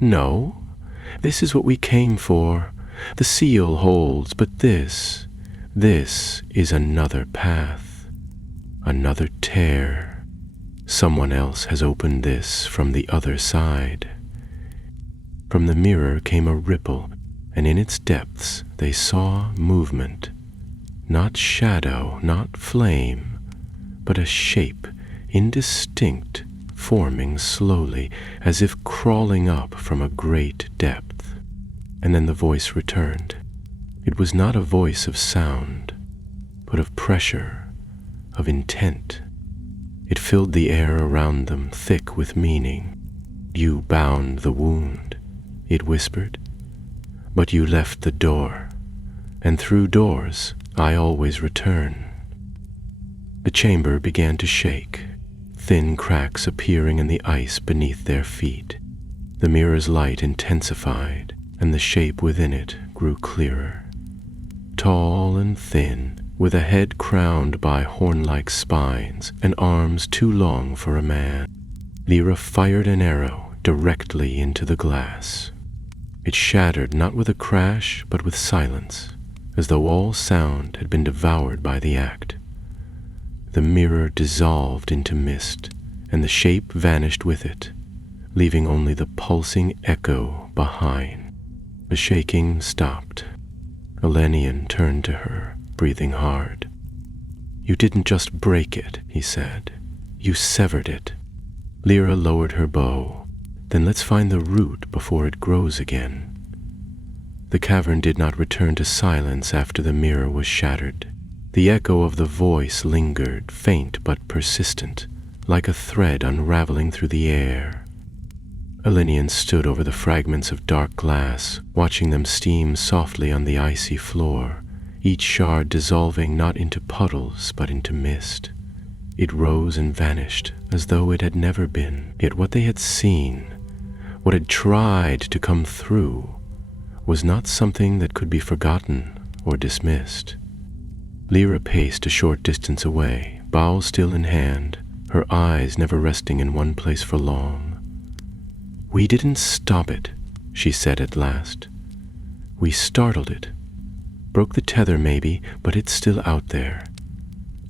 "No, this is what we came for. The seal holds, but this is another path, another tear. Someone else has opened this from the other side." From the mirror came a ripple, and in its depths they saw movement. Not shadow, not flame, but a shape, indistinct, forming slowly, as if crawling up from a great depth. And then the voice returned. It was not a voice of sound, but of pressure, of intent. It filled the air around them, thick with meaning. "You bound the wound," it whispered, "but you left the door, and through doors I always return." The chamber began to shake, thin cracks appearing in the ice beneath their feet. The mirror's light intensified, and the shape within it grew clearer. Tall and thin, with a head crowned by horn-like spines and arms too long for a man, Lyra fired an arrow directly into the glass. It shattered not with a crash, but with silence, as though all sound had been devoured by the act. The mirror dissolved into mist, and the shape vanished with it, leaving only the pulsing echo behind. The shaking stopped. Elenion turned to her, breathing hard. "You didn't just break it," he said. "You severed it." Lyra lowered her bow. "Then let's find the root before it grows again." The cavern did not return to silence after the mirror was shattered. The echo of the voice lingered, faint but persistent, like a thread unraveling through the air. Elenion stood over the fragments of dark glass, watching them steam softly on the icy floor, each shard dissolving not into puddles but into mist. It rose and vanished as though it had never been. Yet what they had seen, what had tried to come through, was not something that could be forgotten or dismissed. Lyra paced a short distance away, bow still in hand, her eyes never resting in one place for long. "We didn't stop it," she said at last. "We startled it. Broke the tether maybe, but it's still out there.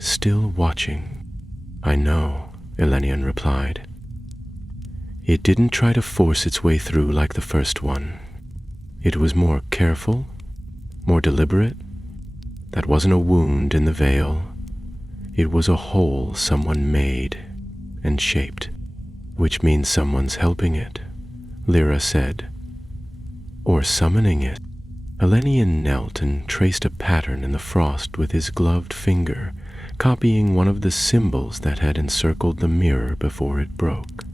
Still watching." "I know," Elenion replied. "It didn't try to force its way through like the first one. It was more careful, more deliberate. That wasn't a wound in the veil. It was a hole someone made and shaped, which means someone's helping it, Lyra said. Or summoning it. Elenian knelt and traced a pattern in the frost with his gloved finger, copying one of the symbols that had encircled the mirror before it broke.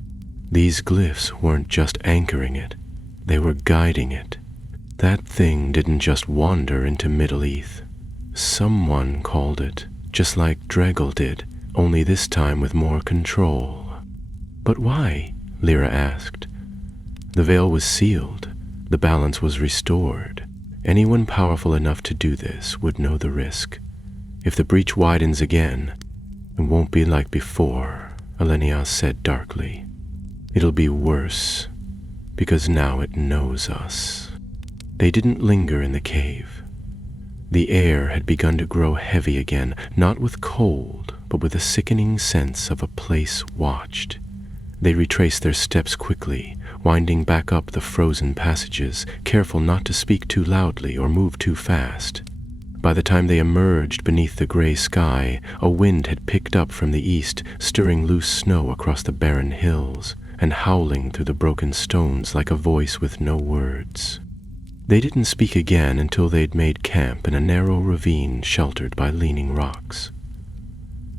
These glyphs weren't just anchoring it, they were guiding it. That thing didn't just wander into Middle-earth. Someone called it, just like Dregel did, only this time with more control. But why? Lyra asked. The veil was sealed. The balance was restored. Anyone powerful enough to do this would know the risk. If the breach widens again, it won't be like before, Elenias said darkly. It'll be worse, because now it knows us. They didn't linger in the cave. The air had begun to grow heavy again, not with cold, but with a sickening sense of a place watched. They retraced their steps quickly, winding back up the frozen passages, careful not to speak too loudly or move too fast. By the time they emerged beneath the gray sky, a wind had picked up from the east, stirring loose snow across the barren hills, and howling through the broken stones like a voice with no words. They didn't speak again until they'd made camp in a narrow ravine sheltered by leaning rocks.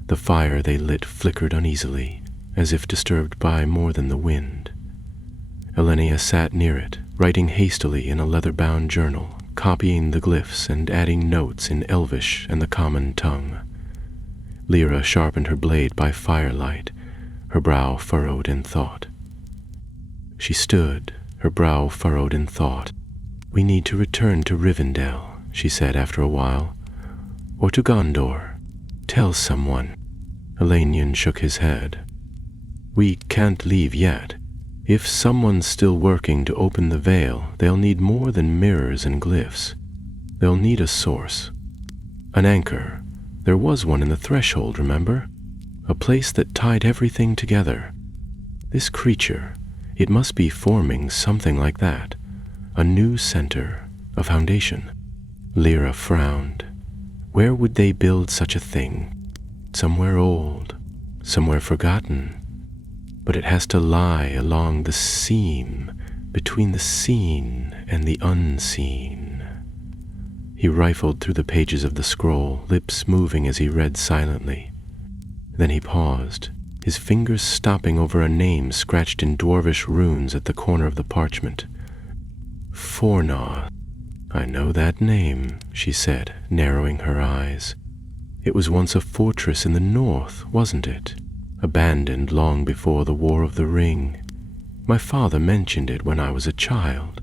The fire they lit flickered uneasily, as if disturbed by more than the wind. Elenia sat near it, writing hastily in a leather-bound journal, copying the glyphs and adding notes in Elvish and the common tongue. Lyra sharpened her blade by firelight, her brow furrowed in thought. She stood, her brow furrowed in thought. "We need to return to Rivendell," she said after a while. "Or to Gondor. Tell someone." Elenian shook his head. "We can't leave yet. If someone's still working to open the veil, they'll need more than mirrors and glyphs. They'll need a source. An anchor. There was one in the threshold, remember? A place that tied everything together. This creature, it must be forming something like that. A new center, a foundation." Lyra frowned. Where would they build such a thing? Somewhere old, somewhere forgotten. But it has to lie along the seam, between the seen and the unseen. He rifled through the pages of the scroll, lips moving as he read silently. Then he paused, his fingers stopping over a name scratched in dwarvish runes at the corner of the parchment. Fornaw. "I know that name," she said, narrowing her eyes. "It was once a fortress in the north, wasn't it? Abandoned long before the War of the Ring. My father mentioned it when I was a child,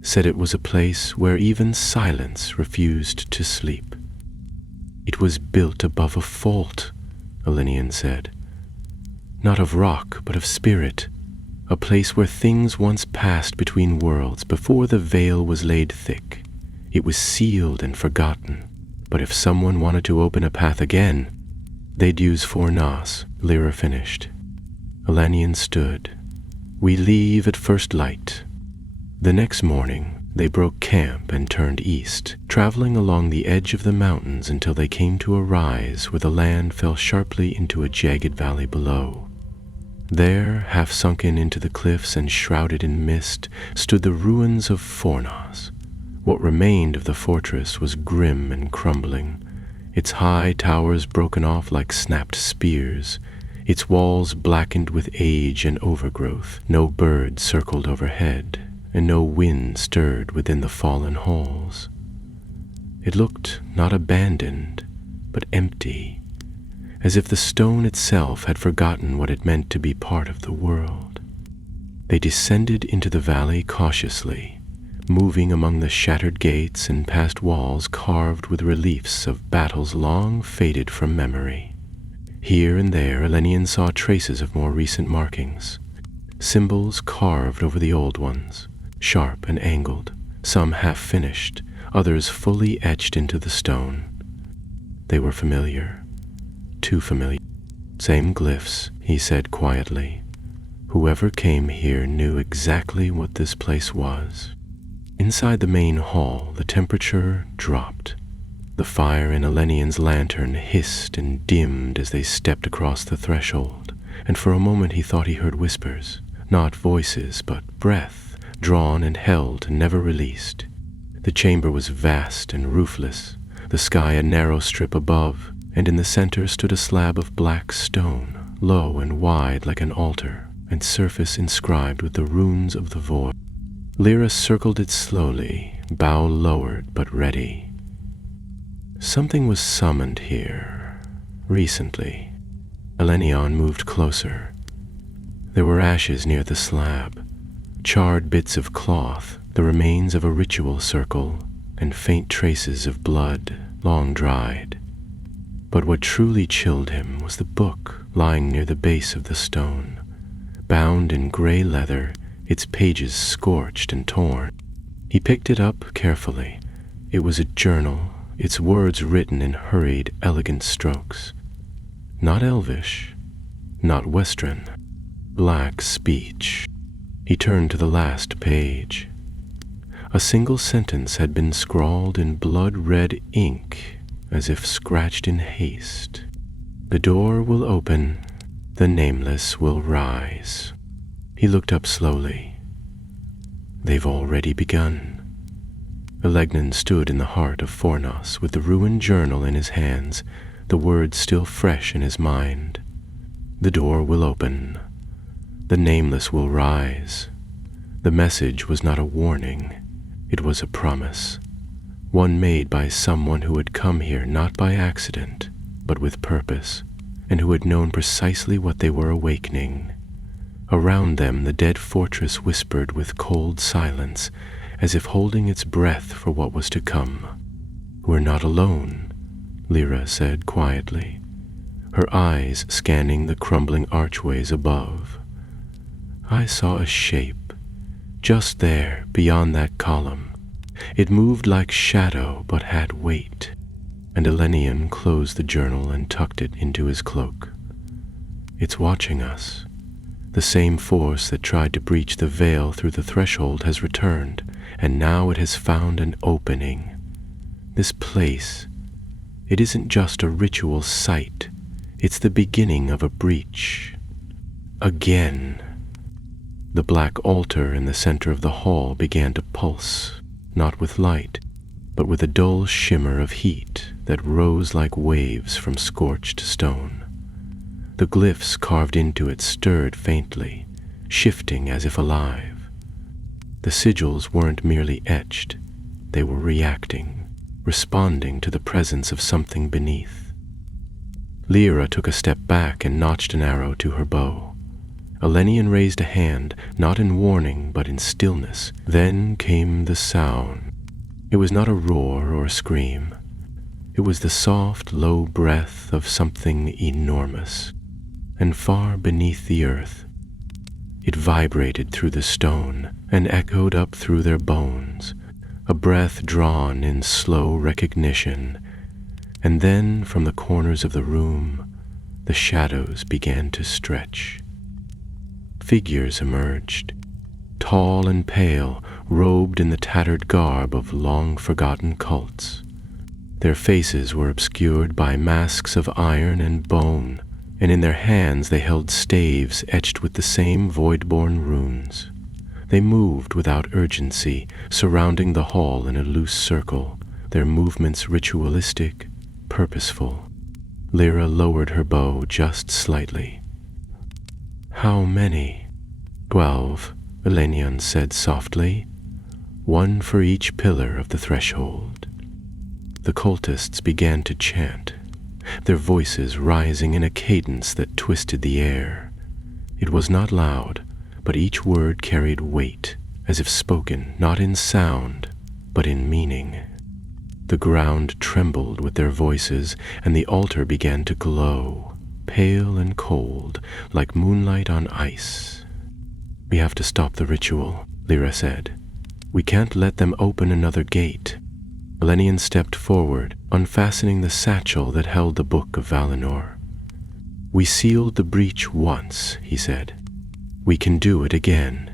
said it was a place where even silence refused to sleep." "It was built above a fault," Elenian said. "Not of rock, but of spirit. A place where things once passed between worlds before the veil was laid thick. It was sealed and forgotten, but if someone wanted to open a path again, they'd use Fornas," Lyra finished. Elenian stood. "We leave at first light." The next morning, they broke camp and turned east, traveling along the edge of the mountains until they came to a rise where the land fell sharply into a jagged valley below. There, half sunken into the cliffs and shrouded in mist, stood the ruins of Fornas. What remained of the fortress was grim and crumbling, its high towers broken off like snapped spears, its walls blackened with age and overgrowth. No bird circled overhead, and no wind stirred within the fallen halls. It looked not abandoned, but empty, as if the stone itself had forgotten what it meant to be part of the world. They descended into the valley cautiously, moving among the shattered gates and past walls carved with reliefs of battles long faded from memory. Here and there, Elenian saw traces of more recent markings, symbols carved over the old ones, sharp and angled, some half-finished, others fully etched into the stone. They were familiar. Too familiar. "Same glyphs," he said quietly. "Whoever came here knew exactly what this place was." Inside the main hall, the temperature dropped. The fire in Elenian's lantern hissed and dimmed as they stepped across the threshold, and for a moment he thought he heard whispers, not voices, but breath, drawn and held and never released. The chamber was vast and roofless, the sky a narrow strip above, and in the center stood a slab of black stone, low and wide like an altar, and surface inscribed with the runes of the void. Lyra circled it slowly, bow lowered but ready. Something was summoned here, recently. Elenion moved closer. There were ashes near the slab, charred bits of cloth, the remains of a ritual circle, and faint traces of blood, long dried. But what truly chilled him was the book lying near the base of the stone, bound in gray leather, its pages scorched and torn. He picked it up carefully. It was a journal, its words written in hurried, elegant strokes. Not Elvish, not Western, black speech. He turned to the last page. A single sentence had been scrawled in blood-red ink, as if scratched in haste. The door will open, the nameless will rise. He looked up slowly. They've already begun. Elegnan stood in the heart of Fornos with the ruined journal in his hands, the words still fresh in his mind. The door will open. The nameless will rise. The message was not a warning. It was a promise, one made by someone who had come here not by accident, but with purpose, and who had known precisely what they were awakening. Around them the dead fortress whispered with cold silence, as if holding its breath for what was to come. "We're not alone," Lyra said quietly, her eyes scanning the crumbling archways above. "I saw a shape, just there, beyond that column. It moved like shadow, but had weight." And Elenian closed the journal and tucked it into his cloak. "It's watching us. The same force that tried to breach the veil through the threshold has returned, and now it has found an opening. This place, it isn't just a ritual site. It's the beginning of a breach. Again." The black altar in the center of the hall began to pulse, not with light, but with a dull shimmer of heat that rose like waves from scorched stone. The glyphs carved into it stirred faintly, shifting as if alive. The sigils weren't merely etched, they were reacting, responding to the presence of something beneath. Lyra took a step back and notched an arrow to her bow. Elenian raised a hand, not in warning but in stillness. Then came the sound. It was not a roar or a scream. It was the soft, low breath of something enormous, and far beneath the earth. It vibrated through the stone and echoed up through their bones, a breath drawn in slow recognition. And then, from the corners of the room, the shadows began to stretch. Figures emerged, tall and pale, robed in the tattered garb of long-forgotten cults. Their faces were obscured by masks of iron and bone, and in their hands they held staves etched with the same void-born runes. They moved without urgency, surrounding the hall in a loose circle, their movements ritualistic, purposeful. Lyra lowered her bow just slightly. "How many?" "12, Elenian said softly. "One for each pillar of the threshold." The cultists began to chant, their voices rising in a cadence that twisted the air. It was not loud, but each word carried weight, as if spoken not in sound, but in meaning. The ground trembled with their voices, and the altar began to glow, pale and cold, like moonlight on ice. "We have to stop the ritual," Lyra said. "We can't let them open another gate." Elenian stepped forward, unfastening the satchel that held the Book of Valinor. "We sealed the breach once," he said. "We can do it again,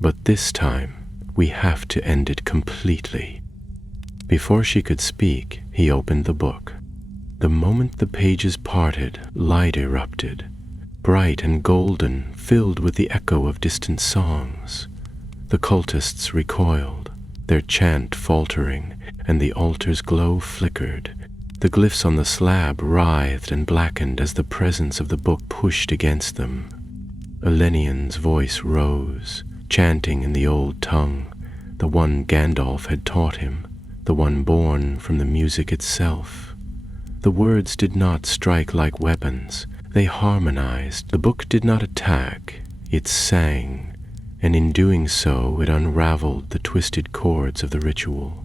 but this time We have to end it completely." Before she could speak, he opened the book. The moment the pages parted, light erupted, bright and golden, filled with the echo of distant songs. The cultists recoiled, their chant faltering, and the altar's glow flickered. The glyphs on the slab writhed and blackened as the presence of the book pushed against them. Elenian's voice rose, chanting in the old tongue, the one Gandalf had taught him, the one born from the music itself. The words did not strike like weapons. They harmonized. The book did not attack. It sang, and in doing so it unraveled the twisted cords of the ritual.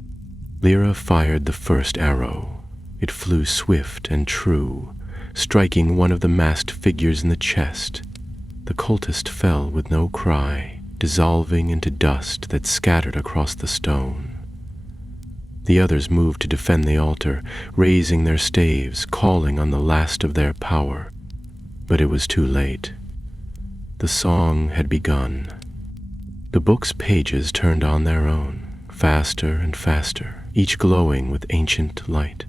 Lyra fired the first arrow. It flew swift and true, striking one of the masked figures in the chest. The cultist fell with no cry, dissolving into dust that scattered across the stone. The others moved to defend the altar, raising their staves, calling on the last of their power. But it was too late. The song had begun. The book's pages turned on their own, faster and faster, each glowing with ancient light.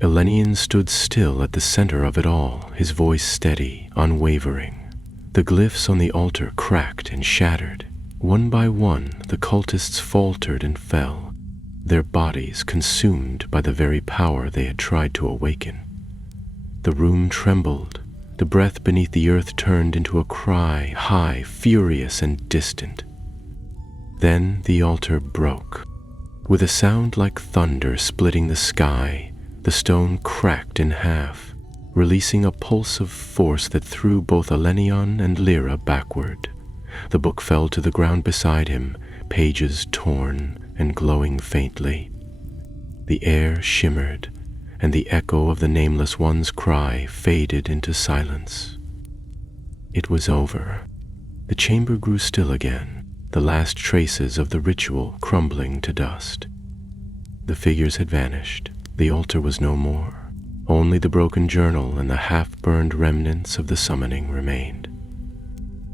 Elenian stood still at the center of it all, his voice steady, unwavering. The glyphs on the altar cracked and shattered. One by one, the cultists faltered and fell, their bodies consumed by the very power they had tried to awaken. The room trembled. The breath beneath the earth turned into a cry, high, furious, and distant. Then the altar broke. With a sound like thunder splitting the sky, the stone cracked in half, releasing a pulse of force that threw both Elenian and Lyra backward. The book fell to the ground beside him, pages torn and glowing faintly. The air shimmered, and the echo of the Nameless One's cry faded into silence. It was over. The chamber grew still again, the last traces of the ritual crumbling to dust. The figures had vanished. The altar was no more. Only the broken journal and the half-burned remnants of the summoning remained.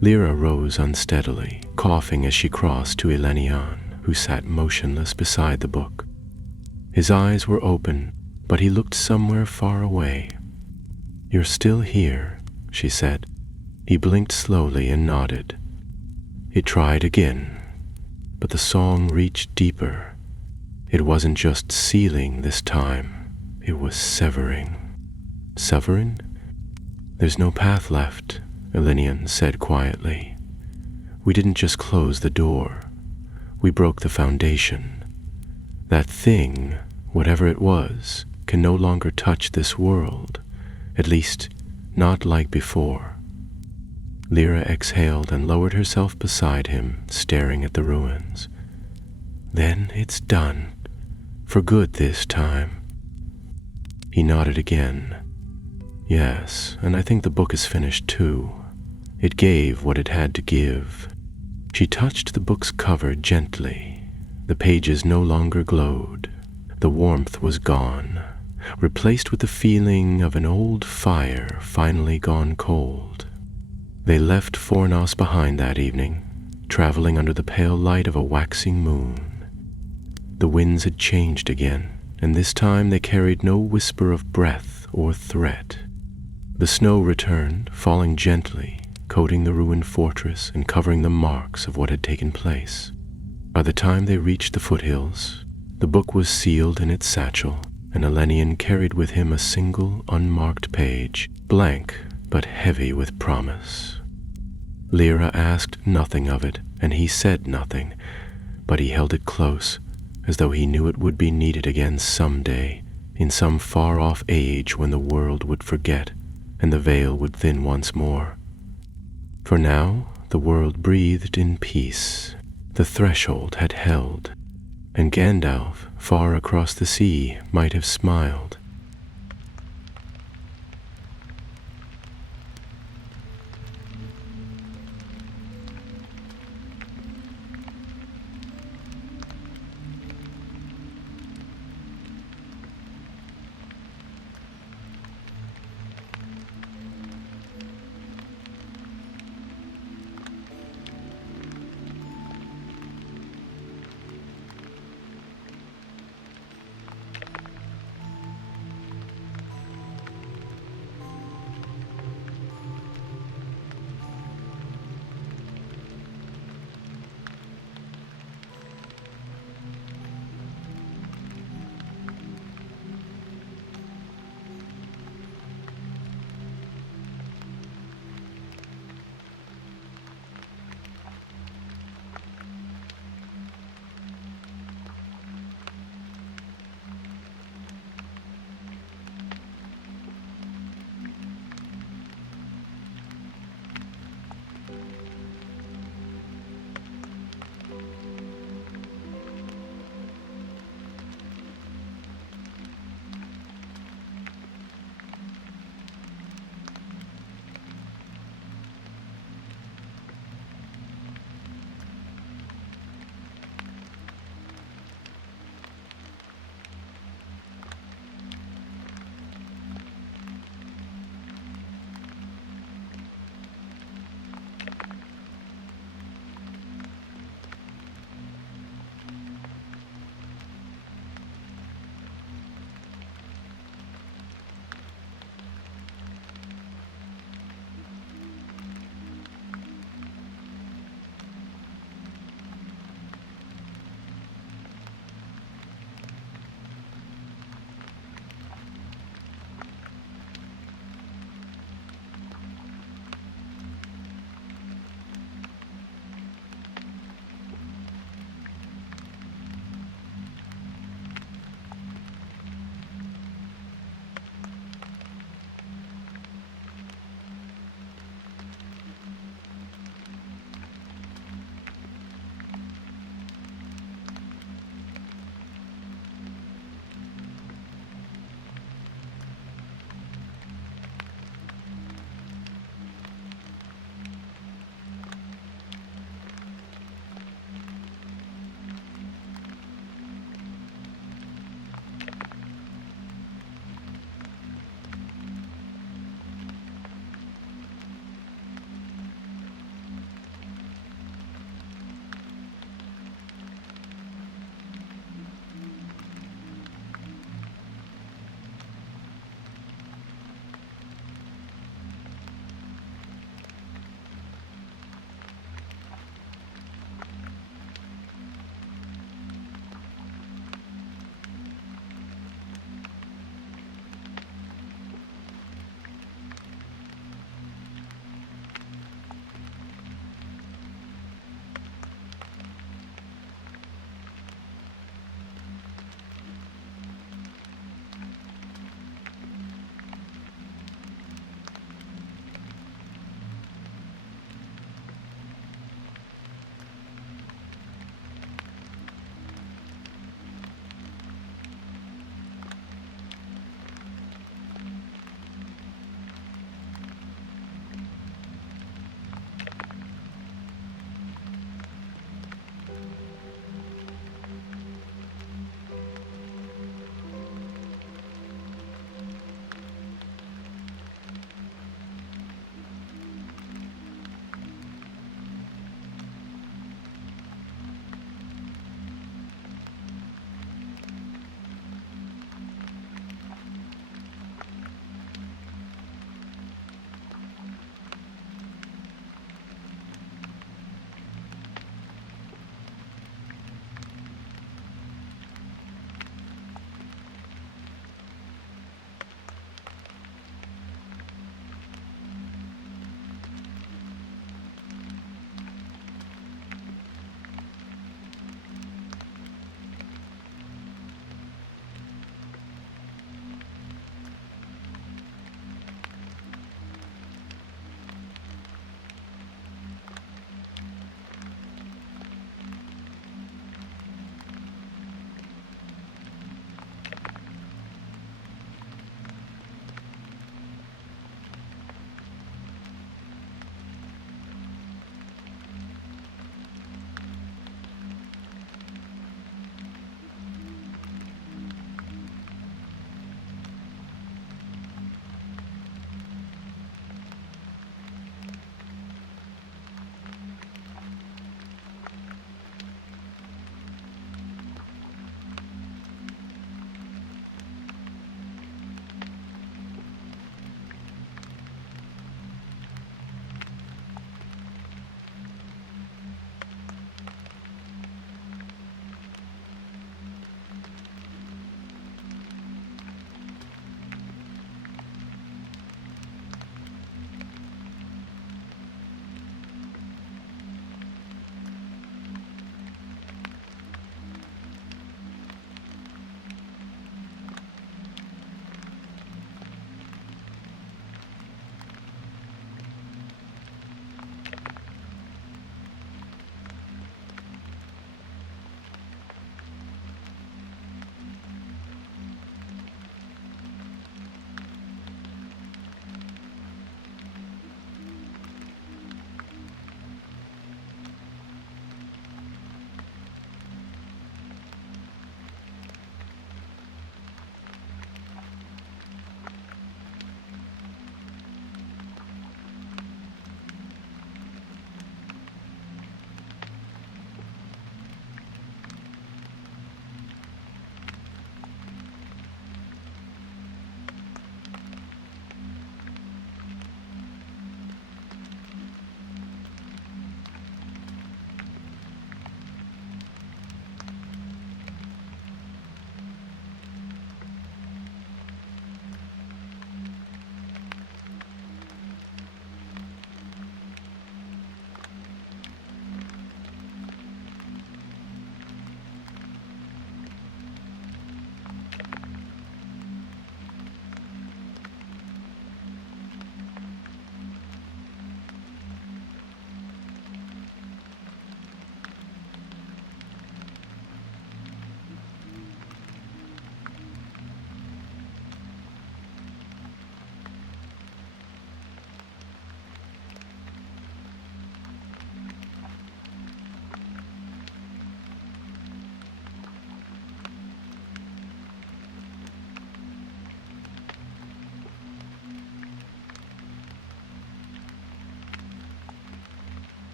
Lyra rose unsteadily, coughing as she crossed to Elenian, who sat motionless beside the book. His eyes were open, but he looked somewhere far away. "You're still here," she said. He blinked slowly and nodded. He tried again, but the song reached deeper. It wasn't just sealing this time, it was severing. "Severing? There's no path left," Elenian said quietly. "We didn't just close the door. We broke the foundation. That thing, whatever it was, can no longer touch this world, at least not like before." Lyra exhaled and lowered herself beside him, staring at the ruins. "Then it's done, for good this time." He nodded again. "Yes, and I think the book is finished too. It gave what it had to give." She touched the book's cover gently. The pages no longer glowed. The warmth was gone, replaced with the feeling of an old fire finally gone cold. They left Fornos behind that evening, traveling under the pale light of a waxing moon. The winds had changed again, and this time they carried no whisper of breath or threat. The snow returned, falling gently, coating the ruined fortress and covering the marks of what had taken place. By the time they reached the foothills, the book was sealed in its satchel, and Elenian carried with him a single unmarked page, blank but heavy with promise. Lyra asked nothing of it, and he said nothing, but he held it close, as though he knew it would be needed again someday, in some far-off age when the world would forget and the veil would thin once more. For now, the world breathed in peace. The threshold had held, and Gandalf, far across the sea, might have smiled,